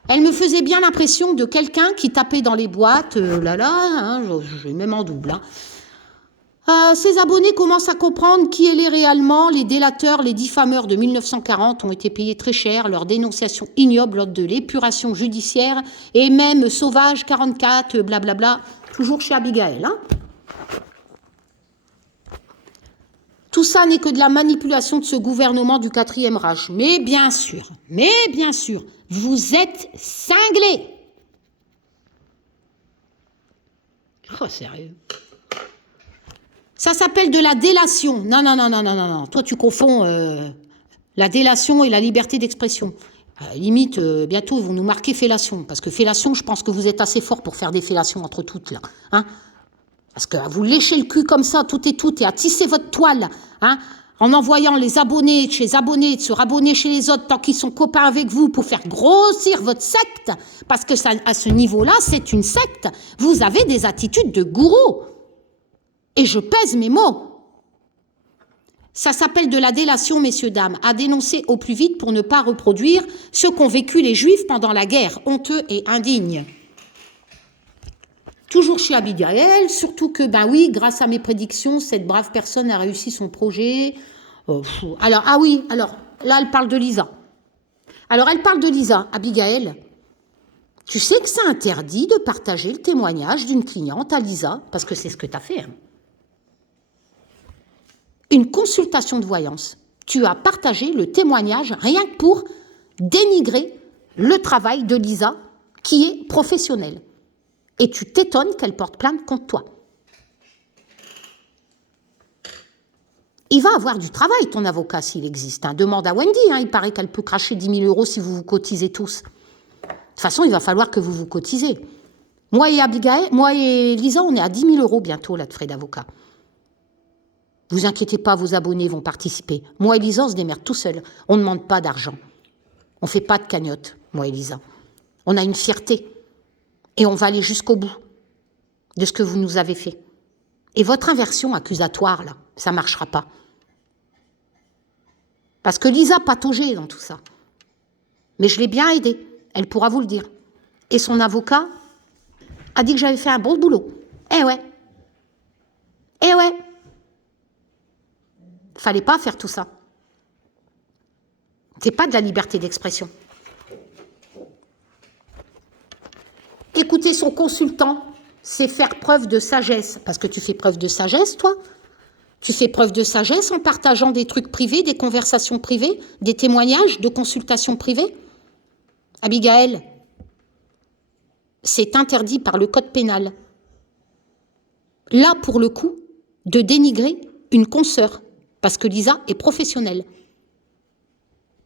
Elle me faisait bien l'impression de quelqu'un qui tapait dans les boîtes, j'ai même en double. Ses abonnés commencent à comprendre qui elle est réellement. Les délateurs, les diffameurs de 1940 ont été payés très cher. Leur dénonciation ignoble lors de l'épuration judiciaire et même Sauvage 44, blablabla, toujours chez Abigail. Tout ça n'est que de la manipulation de ce gouvernement du 4e Reich. Mais bien sûr, vous êtes cinglés. Oh, sérieux. Ça s'appelle de la délation. Non. Toi, tu confonds la délation et la liberté d'expression. Limite, bientôt, ils vont nous marquer fellation. Parce que fellation, je pense que vous êtes assez fort pour faire des fellations entre toutes, là. Parce que vous léchez le cul comme ça, tout et à tisser votre toile, en envoyant les abonnés de chez abonnés, de se rabonner chez les autres tant qu'ils sont copains avec vous pour faire grossir votre secte. Parce que ça, à ce niveau-là, c'est une secte. Vous avez des attitudes de gourou. Et je pèse mes mots. Ça s'appelle de la délation, messieurs, dames, à dénoncer au plus vite pour ne pas reproduire ce qu'ont vécu les Juifs pendant la guerre, honteux et indignes. Toujours chez Abigail, surtout que, grâce à mes prédictions, cette brave personne a réussi son projet. Alors, là, elle parle de Lisa. Alors, elle parle de Lisa, Abigail. Tu sais que c'est interdit de partager le témoignage d'une cliente à Lisa, parce que c'est ce que tu as fait. Une consultation de voyance. Tu as partagé le témoignage rien que pour dénigrer le travail de Lisa, qui est professionnel. Et tu t'étonnes qu'elle porte plainte contre toi. Il va avoir du travail, ton avocat, s'il existe. Demande à Wendy, il paraît qu'elle peut cracher 10 000 € si vous vous cotisez tous. De toute façon, il va falloir que vous vous cotisez. Moi et Lisa, on est à 10 000 € bientôt, là, de frais d'avocat. Vous inquiétez pas, vos abonnés vont participer. Moi et Lisa, on se démerde tout seul. On ne demande pas d'argent. On ne fait pas de cagnotte, moi et Lisa. On a une fierté. Et on va aller jusqu'au bout de ce que vous nous avez fait. Et votre inversion accusatoire, là, ça ne marchera pas. Parce que Lisa pataugeait dans tout ça. Mais je l'ai bien aidée, elle pourra vous le dire. Et son avocat a dit que j'avais fait un bon boulot. Eh ouais. Fallait pas faire tout ça. C'est pas de la liberté d'expression. Écouter son consultant, c'est faire preuve de sagesse. Parce que tu fais preuve de sagesse, toi. Tu fais preuve de sagesse en partageant des trucs privés, des conversations privées, des témoignages de consultations privées. Abigail, c'est interdit par le code pénal. Là, pour le coup, de dénigrer une consoeur. Parce que Lisa est professionnelle.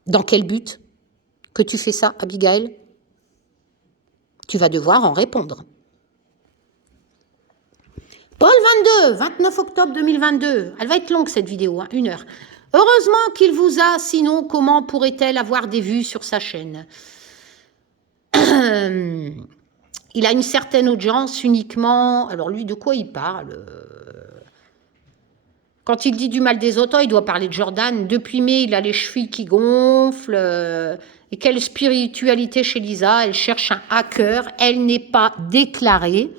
Dans quel but que tu fais ça, Abigail? Tu vas devoir en répondre. Paul 29 octobre 2022. Elle va être longue cette vidéo, 1 heure. Heureusement qu'il vous a, sinon comment pourrait-elle avoir des vues sur sa chaîne? Il a une certaine audience uniquement... Alors lui, de quoi il parle? Quand il dit du mal des autres, il doit parler de Jordan. Depuis mai, il a les chevilles qui gonflent. Et quelle spiritualité chez Lisa? Elle cherche un hacker. Elle n'est pas déclarée.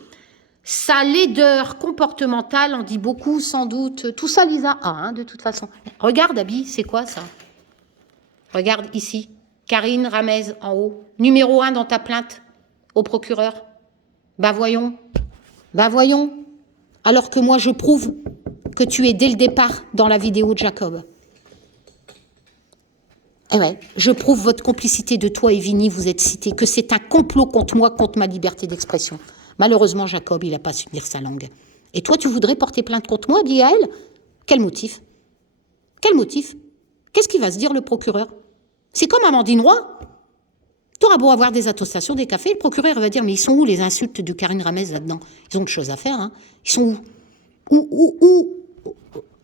Sa laideur comportementale en dit beaucoup, sans doute. Tout ça, Lisa a, de toute façon. Regarde, Abby, c'est quoi ça? Regarde ici. Karine Ramez, en haut. Numéro 1 dans ta plainte au procureur. Voyons. Alors que moi, je prouve que tu es dès le départ dans la vidéo de Jacob. Eh ouais, je prouve votre complicité de toi et Vinny, vous êtes cités, que c'est un complot contre moi, contre ma liberté d'expression. Malheureusement, Jacob, il n'a pas su tenir sa langue. Et toi, tu voudrais porter plainte contre moi, dit à elle? Quel motif? Qu'est-ce qu'il va se dire, le procureur? C'est comme Amandine Roy. Tu auras beau avoir des attestations, des cafés, le procureur va dire, mais ils sont où les insultes de Karine Ramez là-dedans? Ils ont de choses à faire, Ils sont où?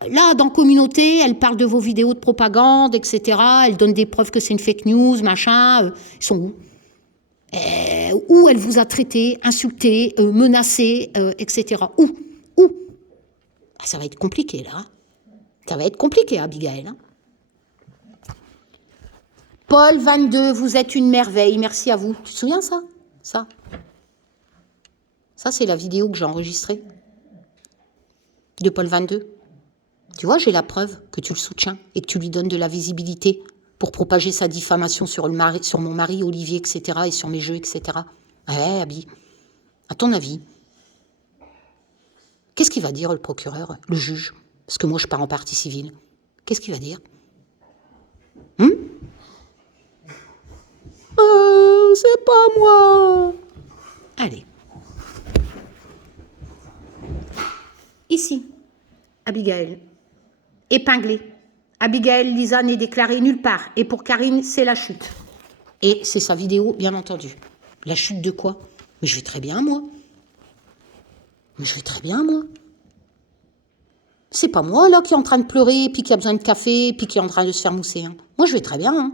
Là, dans Communauté, elle parle de vos vidéos de propagande, etc. Elle donne des preuves que c'est une fake news, machin. Ils sont où? Où elle vous a traité, insulté, menacé, etc. Où? Ça va être compliqué, là. Ça va être compliqué, Abigail. Paul 22, vous êtes une merveille. Merci à vous. Tu te souviens ça? Ça, c'est la vidéo que j'ai enregistrée de Paul 22. Tu vois, j'ai la preuve que tu le soutiens et que tu lui donnes de la visibilité pour propager sa diffamation sur mon mari Olivier, etc. et sur mes jeux, etc. Ouais, Abby, à ton avis, qu'est-ce qu'il va dire le procureur, le juge? Parce que moi, je pars en partie civile. Qu'est-ce qu'il va dire? C'est pas moi. Allez. Ici, Abigail, épinglée. Abigail Lisa n'est déclarée nulle part. Et pour Karine, c'est la chute. Et c'est sa vidéo, bien entendu. La chute de quoi? Mais je vais très bien, moi. C'est pas moi, là, qui est en train de pleurer, puis qui a besoin de café, puis qui est en train de se faire mousser. Hein. Moi, je vais très bien. Hein.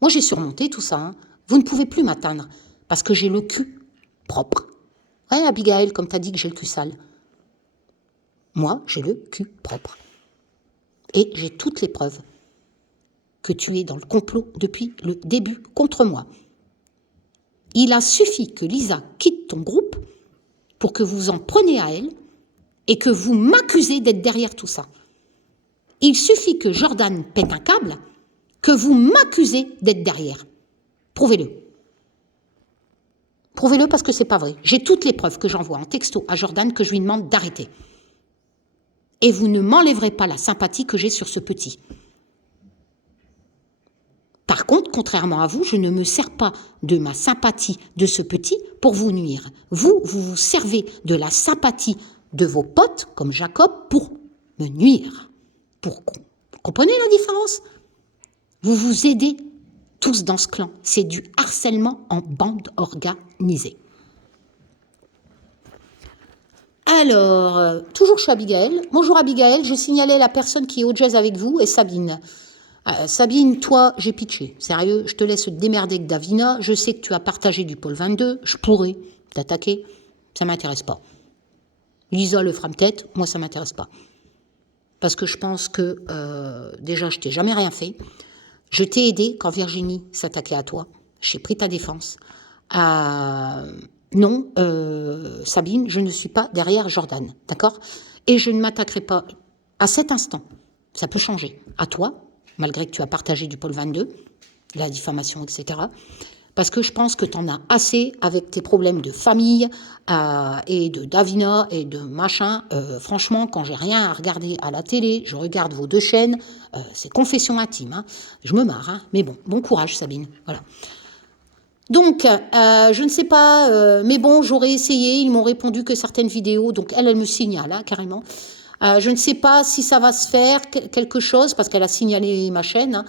Moi, j'ai surmonté tout ça. Hein. Vous ne pouvez plus m'atteindre, parce que j'ai le cul propre. Ouais, Abigail, comme t'as dit que j'ai le cul sale. Moi, j'ai le cul propre. Et j'ai toutes les preuves que tu es dans le complot depuis le début contre moi. Il a suffi que Lisa quitte ton groupe pour que vous en preniez à elle et que vous m'accusez d'être derrière tout ça. Il suffit que Jordan pète un câble, que vous m'accusez d'être derrière. Prouvez-le. Prouvez-le parce que c'est pas vrai. J'ai toutes les preuves que j'envoie en texto à Jordan que je lui demande d'arrêter. Et vous ne m'enlèverez pas la sympathie que j'ai sur ce petit. Par contre, contrairement à vous, je ne me sers pas de ma sympathie de ce petit pour vous nuire. Vous vous servez de la sympathie de vos potes, comme Jacob, pour me nuire. Vous comprenez la différence? Vous vous aidez tous dans ce clan. C'est du harcèlement en bande organisée. Alors, toujours chez Abigail. Bonjour Abigail, j'ai signalé la personne qui est au jazz avec vous et Sabine. Sabine, toi, j'ai pitché. Sérieux, je te laisse te démerder avec Davina. Je sais que tu as partagé du Paul 22. Je pourrais t'attaquer. Ça ne m'intéresse pas. Lisa le fera peut-être. Moi, ça ne m'intéresse pas. Parce que je pense que, déjà, je t'ai jamais rien fait. Je t'ai aidé quand Virginie s'attaquait à toi. J'ai pris ta défense. Non, Sabine, je ne suis pas derrière Jordan. D'accord? Et je ne m'attaquerai pas à cet instant. Ça peut changer. À toi, malgré que tu as partagé du Paul 22, la diffamation, etc. Parce que je pense que tu en as assez avec tes problèmes de famille et de Davina et de machin. Franchement, quand j'ai rien à regarder à la télé, je regarde vos deux chaînes, c'est confession intime. Hein. Je me marre, hein. Mais bon courage Sabine. Voilà. Donc, je ne sais pas, mais bon, j'aurais essayé. Ils m'ont répondu que certaines vidéos, donc elle me signale hein, carrément. Je ne sais pas si ça va se faire, quelque chose, parce qu'elle a signalé ma chaîne.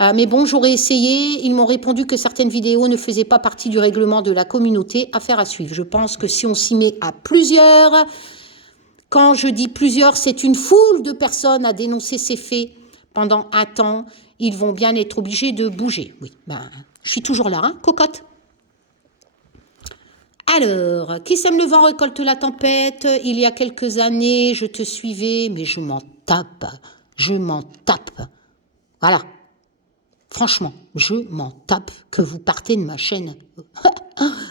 Hein. Mais bon, j'aurais essayé. Ils m'ont répondu que certaines vidéos ne faisaient pas partie du règlement de la communauté. Affaire à suivre. Je pense que si on s'y met à plusieurs, quand je dis plusieurs, c'est une foule de personnes à dénoncer ces faits pendant un temps. Ils vont bien être obligés de bouger. Oui, je suis toujours là, hein, cocotte. Alors, qui sème le vent récolte la tempête. Il y a quelques années, je te suivais, mais je m'en tape. Je m'en tape. Voilà. Franchement, je m'en tape que vous partez de ma chaîne.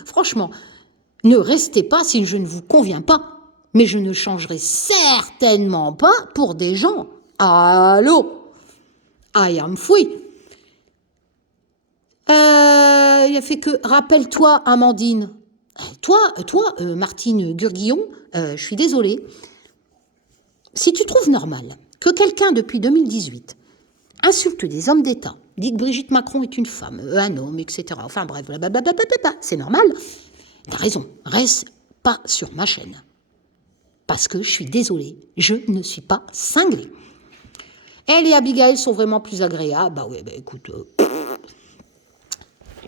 Franchement, ne restez pas si je ne vous conviens pas. Mais je ne changerai certainement pas pour des gens. Allô? I am free. Il a fait que, rappelle-toi, Amandine. Toi, Martine Gurguillon, je suis désolée. Si tu trouves normal que quelqu'un, depuis 2018, insulte des hommes d'État, dit que Brigitte Macron est une femme, un homme, etc. Enfin bref, c'est normal. T'as raison, reste pas sur ma chaîne. Parce que je suis désolée, je ne suis pas cinglée. Elle et Abigail sont vraiment plus agréables. Bah ouais, écoute...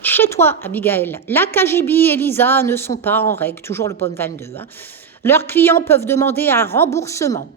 Chez toi, Abigail, la KGB et Lisa ne sont pas en règle, toujours le Paul 22. Hein. Leurs clients peuvent demander un remboursement.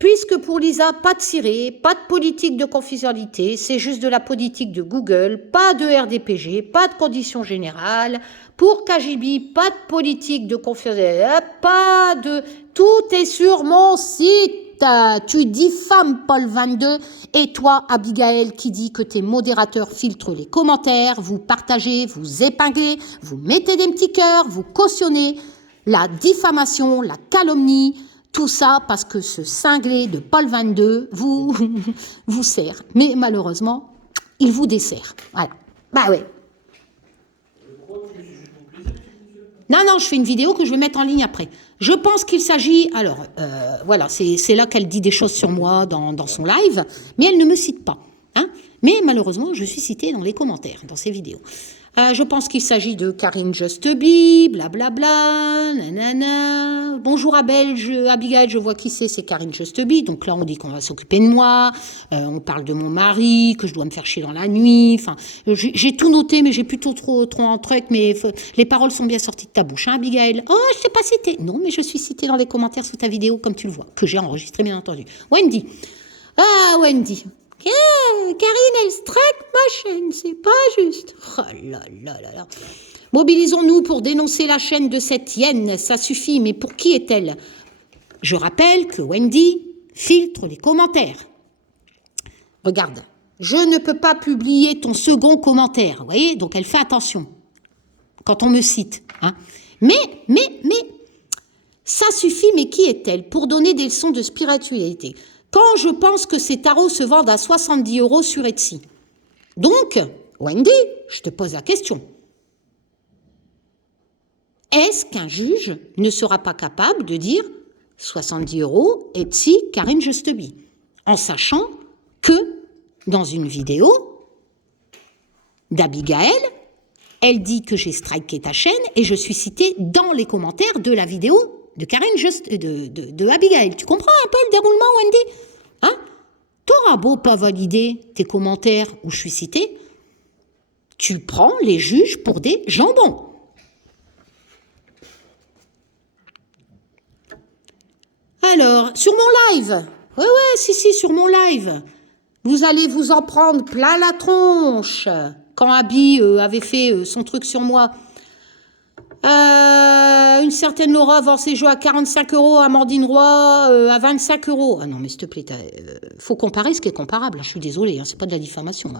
Puisque pour Lisa, pas de ciré, pas de politique de confidentialité, c'est juste de la politique de Google, pas de RDPG, pas de conditions générales. Pour KGB, pas de politique de confidentialité, pas de... Tout est sur mon site. tu diffames Paul 22 et toi, Abigail, qui dit que tes modérateurs filtrent les commentaires, vous partagez, vous épinglez, vous mettez des petits cœurs, vous cautionnez la diffamation, la calomnie, tout ça parce que ce cinglé de Paul 22 vous, vous sert. Mais malheureusement, il vous dessert. Voilà. Bah ouais. Non, je fais une vidéo que je vais mettre en ligne après. Je pense qu'il s'agit... Alors, voilà, c'est là qu'elle dit des choses sur moi dans son live, mais elle ne me cite pas. Hein, mais malheureusement, je suis citée dans les commentaires, dans ses vidéos. Je pense qu'il s'agit de Karine Justeby, blablabla, nanana. Bonjour Abigail, je vois qui c'est Karine Justeby. Donc là, on dit qu'on va s'occuper de moi. On parle de mon mari, que je dois me faire chier dans la nuit. Enfin, j'ai tout noté, mais j'ai plutôt trop en truc. Mais les paroles sont bien sorties de ta bouche, hein, Abigail. Oh, je t'ai pas citée. Non, mais je suis citée dans les commentaires sous ta vidéo, comme tu le vois, que j'ai enregistré, bien entendu. Wendy. Ah, Wendy. Karine, elle strike ma chaîne, c'est pas juste. Oh là là là là. Mobilisons-nous pour dénoncer la chaîne de cette hyène, ça suffit, mais pour qui est-elle? Je rappelle que Wendy filtre les commentaires. Regarde, je ne peux pas publier ton second commentaire, vous voyez? Donc elle fait attention quand on me cite. Hein. Mais, ça suffit, mais qui est-elle? Pour donner des leçons de spiritualité. Quand je pense que ces tarots se vendent à 70 € sur Etsy. Donc, Wendy, je te pose la question. Est-ce qu'un juge ne sera pas capable de dire 70 € Etsy Karine Justeby, en sachant que dans une vidéo d'Abigail, elle dit que j'ai striké ta chaîne et je suis citée dans les commentaires de la vidéo de Karine de Abigail. Tu comprends un peu le déroulement, Wendy? Hein? T'auras beau pas valider tes commentaires où je suis citée, tu prends les juges pour des jambons. Alors, sur mon live, si, sur mon live, vous allez vous en prendre plein la tronche. Quand Abby avait fait son truc sur moi, une certaine Laura vend ses jeux à 45 €, Amandine Roy à 25 €. Ah non, mais s'il te plaît, faut comparer ce qui est comparable. Je suis désolée, hein, c'est pas de la diffamation.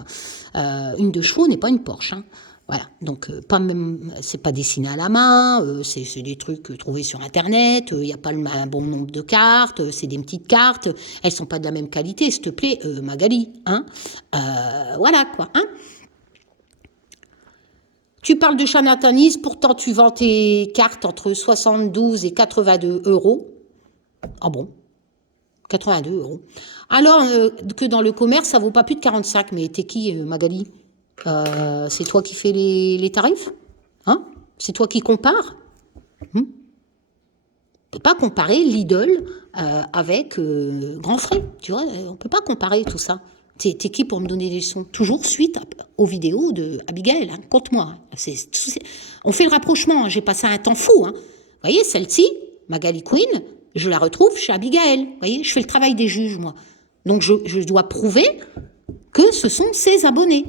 Hein. Une de chevaux n'est pas une Porsche. Hein. Voilà, donc pas même, c'est pas dessiné à la main, c'est des trucs trouvés sur Internet. Il n'y a pas un bon nombre de cartes, c'est des petites cartes. Elles sont pas de la même qualité, s'il te plaît, Magali. Hein. Voilà quoi. Hein. Tu parles de charlatanisme, pourtant tu vends tes cartes entre 72 et 82 €. Ah bon? 82 €. Alors que dans le commerce, ça vaut pas plus de 45. Mais t'es qui, Magali? C'est toi qui fais les tarifs? Hein? C'est toi qui compares? On ne peut pas comparer Lidl avec Grand Frais. Tu vois, on ne peut pas comparer tout ça. T'es qui pour me donner des leçons? Toujours suite aux vidéos de Abigail, hein, compte-moi. On fait le rapprochement, hein, j'ai passé un temps fou. Hein. Vous voyez, celle-ci, Magali Queen, je la retrouve chez Abigail. Vous voyez, je fais le travail des juges, moi. Donc, je dois prouver que ce sont ses abonnés.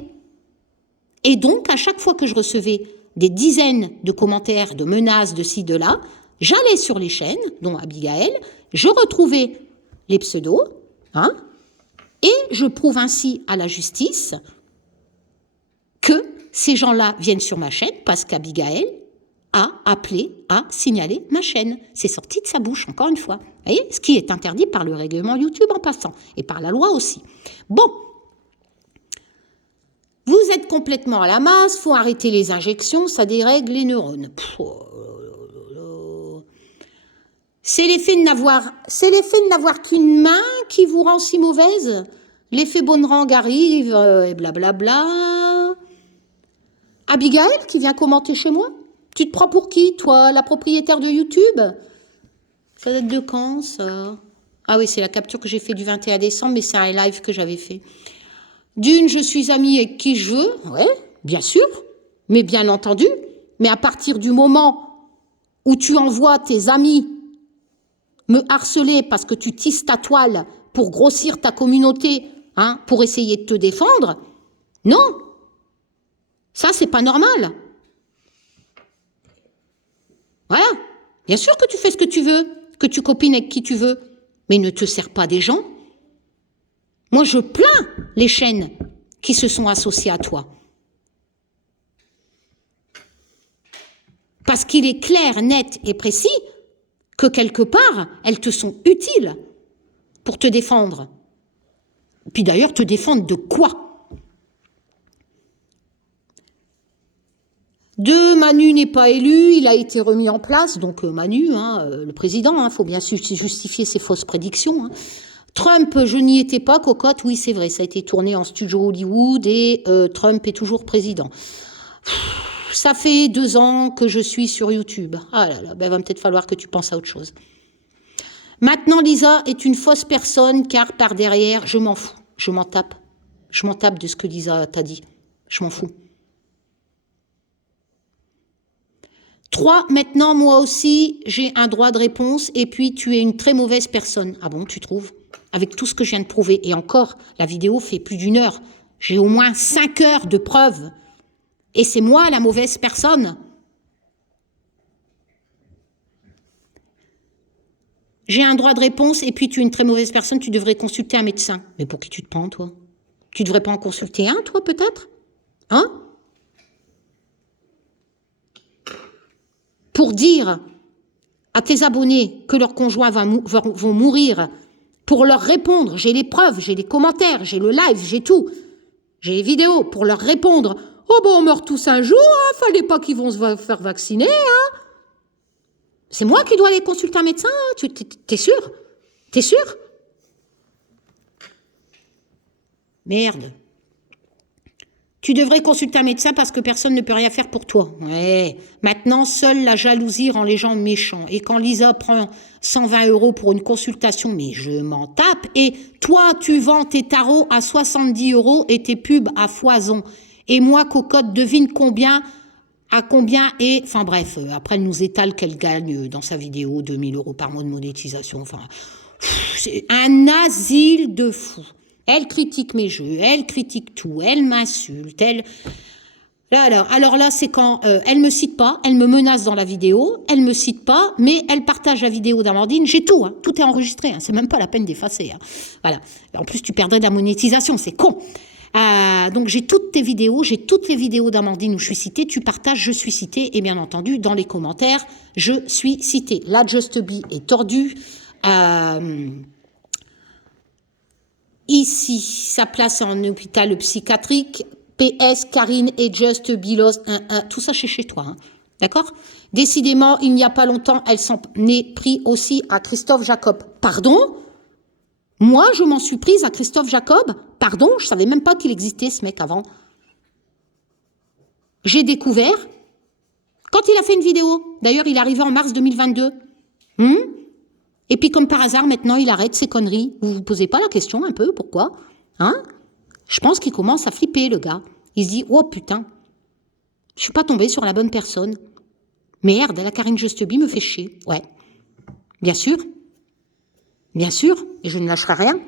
Et donc, à chaque fois que je recevais des dizaines de commentaires, de menaces, de ci, de là, j'allais sur les chaînes, dont Abigail, je retrouvais les pseudos, hein, et je prouve ainsi à la justice que ces gens-là viennent sur ma chaîne parce qu'Abigail a appelé à signaler ma chaîne. C'est sorti de sa bouche, encore une fois. Vous voyez, ce qui est interdit par le règlement YouTube en passant, et par la loi aussi. Bon, vous êtes complètement à la masse, faut arrêter les injections, ça dérègle les neurones. C'est l'effet de n'avoir qu'une main qui vous rend si mauvaise. L'effet Boomerang arrive et blablabla. Abigail qui vient commenter chez moi. Tu te prends pour qui, toi, la propriétaire de YouTube? Ça date de quand, ça? Ah oui, c'est la capture que j'ai fait du 21 décembre, mais c'est un live que j'avais fait. D'une, je suis amie avec qui je veux, ouais, bien sûr, mais bien entendu. Mais à partir du moment où tu envoies tes amis me harceler parce que tu tisses ta toile pour grossir ta communauté, hein, pour essayer de te défendre, non, ça c'est pas normal. Voilà, bien sûr que tu fais ce que tu veux, que tu copines avec qui tu veux, mais ne te sers pas des gens. Moi, je plains les chaînes qui se sont associées à toi. Parce qu'il est clair, net et précis que quelque part, elles te sont utiles pour te défendre. Puis d'ailleurs, te défendre de quoi? Manu n'est pas élu, il a été remis en place, donc Manu, le président, faut bien justifier ses fausses prédictions. Trump, je n'y étais pas, cocotte, oui c'est vrai, ça a été tourné en studio Hollywood et Trump est toujours président. Ça fait 2 ans que je suis sur YouTube. Ah là là, ben, va peut-être falloir que tu penses à autre chose. Maintenant, Lisa est une fausse personne, car par derrière, je m'en fous, je m'en tape. Je m'en tape de ce que Lisa t'a dit, je m'en fous. 3, maintenant, moi aussi, j'ai un droit de réponse, et puis tu es une très mauvaise personne. Ah bon, tu trouves? Avec tout ce que je viens de prouver. Et encore, la vidéo fait plus d'1 heure. J'ai au moins 5 heures de preuves. Et c'est moi la mauvaise personne. J'ai un droit de réponse, et puis tu es une très mauvaise personne, tu devrais consulter un médecin. Mais pour qui tu te prends, toi? Tu devrais pas en consulter un, toi, peut-être? Hein? Pour dire à tes abonnés que leurs conjoints vont mourir, pour leur répondre, j'ai les preuves, j'ai les commentaires, j'ai le live, j'ai tout, j'ai les vidéos, pour leur répondre, oh ben on meurt tous un jour, fallait pas qu'ils vont se faire vacciner, C'est moi qui dois aller consulter un médecin, t'es sûr? T'es sûr? Merde. Tu devrais consulter un médecin parce que personne ne peut rien faire pour toi. Ouais. Maintenant, seule la jalousie rend les gens méchants. Et quand Lisa prend 120 € pour une consultation, mais je m'en tape. Et toi, tu vends tes tarots à 70 € et tes pubs à foison. Et moi, cocotte, devine à combien et... Enfin bref, après elle nous étale qu'elle gagne dans sa vidéo 2000 € par mois de monétisation. Enfin, c'est un asile de fous. Elle critique mes jeux, elle critique tout, elle m'insulte, Alors là, c'est quand elle me cite pas, elle me menace dans la vidéo, elle me cite pas, mais elle partage la vidéo d'Amandine, j'ai tout, tout est enregistré, c'est même pas la peine d'effacer. Voilà. En plus, tu perdrais de la monétisation, c'est con. Donc j'ai toutes tes vidéos, j'ai toutes les vidéos d'Amandine où je suis citée, tu partages, je suis citée, et bien entendu, dans les commentaires, je suis citée. La Just Be est tordue. Ici, sa place en hôpital psychiatrique. PS, Karine et Just Be Lost. Tout ça chez toi. D'accord? Décidément, il n'y a pas longtemps, elle s'en est pris aussi à Christophe Jacob. Pardon? Moi, je m'en suis prise à Christophe Jacob? Pardon? Je ne savais même pas qu'il existait, ce mec, avant. J'ai découvert quand il a fait une vidéo. D'ailleurs, il est arrivé en mars 2022. Et puis, comme par hasard, maintenant, il arrête ses conneries. Vous vous posez pas la question un peu, pourquoi? Je pense qu'il commence à flipper, le gars. Il se dit, oh putain, je suis pas tombée sur la bonne personne. Merde, la Karine Just Be me fait chier. Ouais, bien sûr. Bien sûr, et je ne lâcherai rien.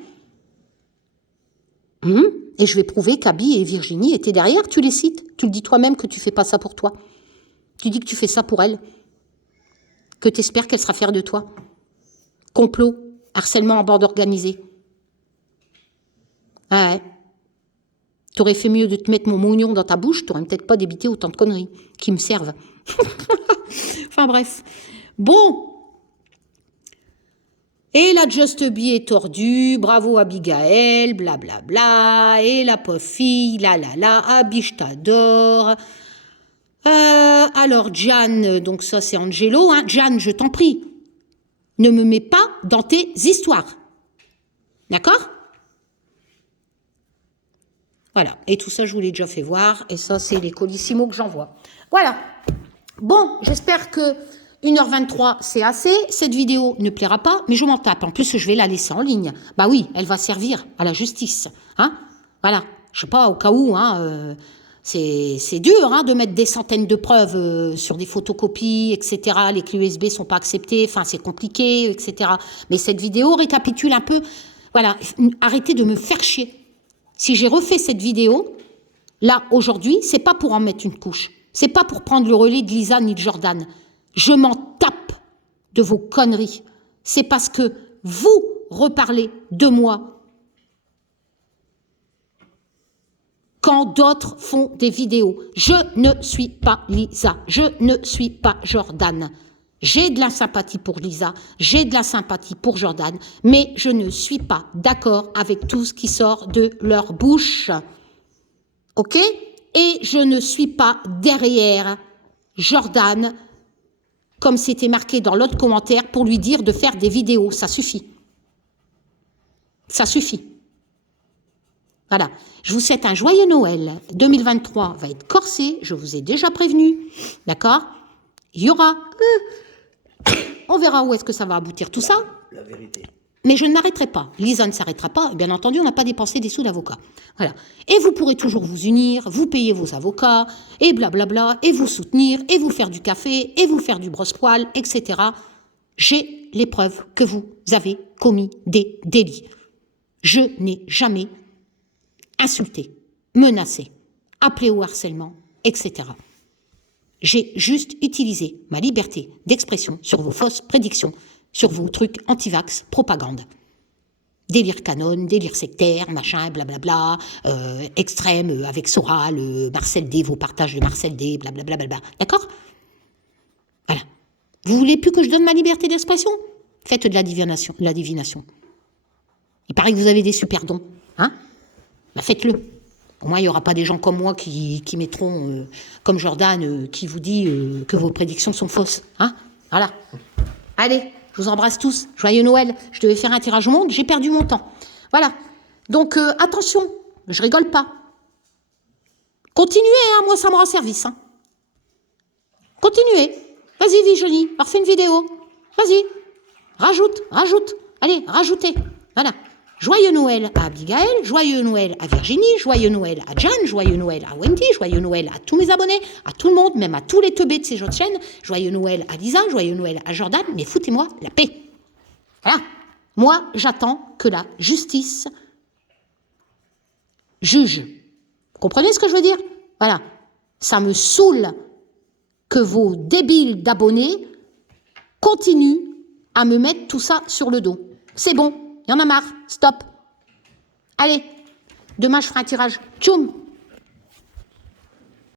Et je vais prouver qu'Abby et Virginie étaient derrière, tu les cites. Tu le dis toi-même que tu fais pas ça pour toi. Tu dis que tu fais ça pour elle. Que tu espères qu'elle sera fière de toi. Complot, harcèlement en bande organisée. Ah ouais. T'aurais fait mieux de te mettre mon moignon dans ta bouche, t'aurais peut-être pas débité autant de conneries qui me servent. Enfin bref. Bon. Et la Just Be est tordue, bravo Abigail, blablabla, bla, bla, et la pauvre fille, Abby, je t'adore. Alors, Jeanne, donc ça c'est Angelo, Jeanne, je t'en prie, ne me mets pas dans tes histoires. D'accord? Voilà, et tout ça, je vous l'ai déjà fait voir, et ça, c'est les colissimo que j'envoie. Voilà. Bon, j'espère que 1h23, c'est assez. Cette vidéo ne plaira pas, mais je m'en tape. En plus, je vais la laisser en ligne. Bah oui, elle va servir à la justice. Voilà. Je sais pas, au cas où, c'est dur de mettre des centaines de preuves sur des photocopies, etc. Les clés USB ne sont pas acceptées, enfin, c'est compliqué, etc. Mais cette vidéo récapitule un peu. Voilà, arrêtez de me faire chier. Si j'ai refait cette vidéo, là, aujourd'hui, c'est pas pour en mettre une couche. C'est pas pour prendre le relais de Lisa ni de Jordan. Je m'en tape de vos conneries. C'est parce que vous reparler de moi quand d'autres font des vidéos. Je ne suis pas Lisa, je ne suis pas Jordan. J'ai de la sympathie pour Lisa, j'ai de la sympathie pour Jordan, mais je ne suis pas d'accord avec tout ce qui sort de leur bouche. Ok? Et je ne suis pas derrière Jordan, comme c'était marqué dans l'autre commentaire, pour lui dire de faire des vidéos. Ça suffit. Ça suffit. Voilà. Je vous souhaite un joyeux Noël. 2023 va être corsé, je vous ai déjà prévenu. D'accord? Il y aura... On verra où est-ce que ça va aboutir tout ça. La vérité. Mais je ne m'arrêterai pas. Lisa ne s'arrêtera pas. Bien entendu, on n'a pas dépensé des sous d'avocat. Voilà. Et vous pourrez toujours vous unir, vous payer vos avocats, et blablabla, et vous soutenir, et vous faire du café, et vous faire du brosse-poil, etc. J'ai les preuves que vous avez commis des délits. Je n'ai jamais insulté, menacé, appelé au harcèlement, etc. J'ai juste utilisé ma liberté d'expression sur vos fausses prédictions, sur vos trucs anti-vax, propagande. Délire canon, délire sectaire, machin, blablabla, extrême avec Soral, Marcel D, vos partages de Marcel D, blablabla. D'accord? Voilà. Vous voulez plus que je donne ma liberté d'expression? Faites de la divination. Il paraît que vous avez des super dons. Hein? Bah faites-le. Au moins, il n'y aura pas des gens comme moi qui mettront, comme Jordan, qui vous dit que vos prédictions sont fausses. Hein? Voilà. Allez, je vous embrasse tous. Joyeux Noël. Je devais faire un tirage au monde, j'ai perdu mon temps. Voilà. Donc, attention, je rigole pas. Continuez, hein, moi, ça me rend service. Hein. Continuez. Vas-y, Virginie, refais une vidéo. Vas-y. Rajoute. Allez, rajoutez. Voilà. Joyeux Noël à Abigail, joyeux Noël à Virginie, joyeux Noël à Jeanne, joyeux Noël à Wendy, joyeux Noël à tous mes abonnés, à tout le monde, même à tous les teubés de ces autres chaînes, joyeux Noël à Lisa, joyeux Noël à Jordan, mais foutez-moi la paix. Voilà. Moi, j'attends que la justice juge. Vous comprenez ce que je veux dire? Voilà. Ça me saoule que vos débiles d'abonnés continuent à me mettre tout ça sur le dos. C'est bon. Il y en a marre, stop. Allez, demain je ferai un tirage. Tchoum.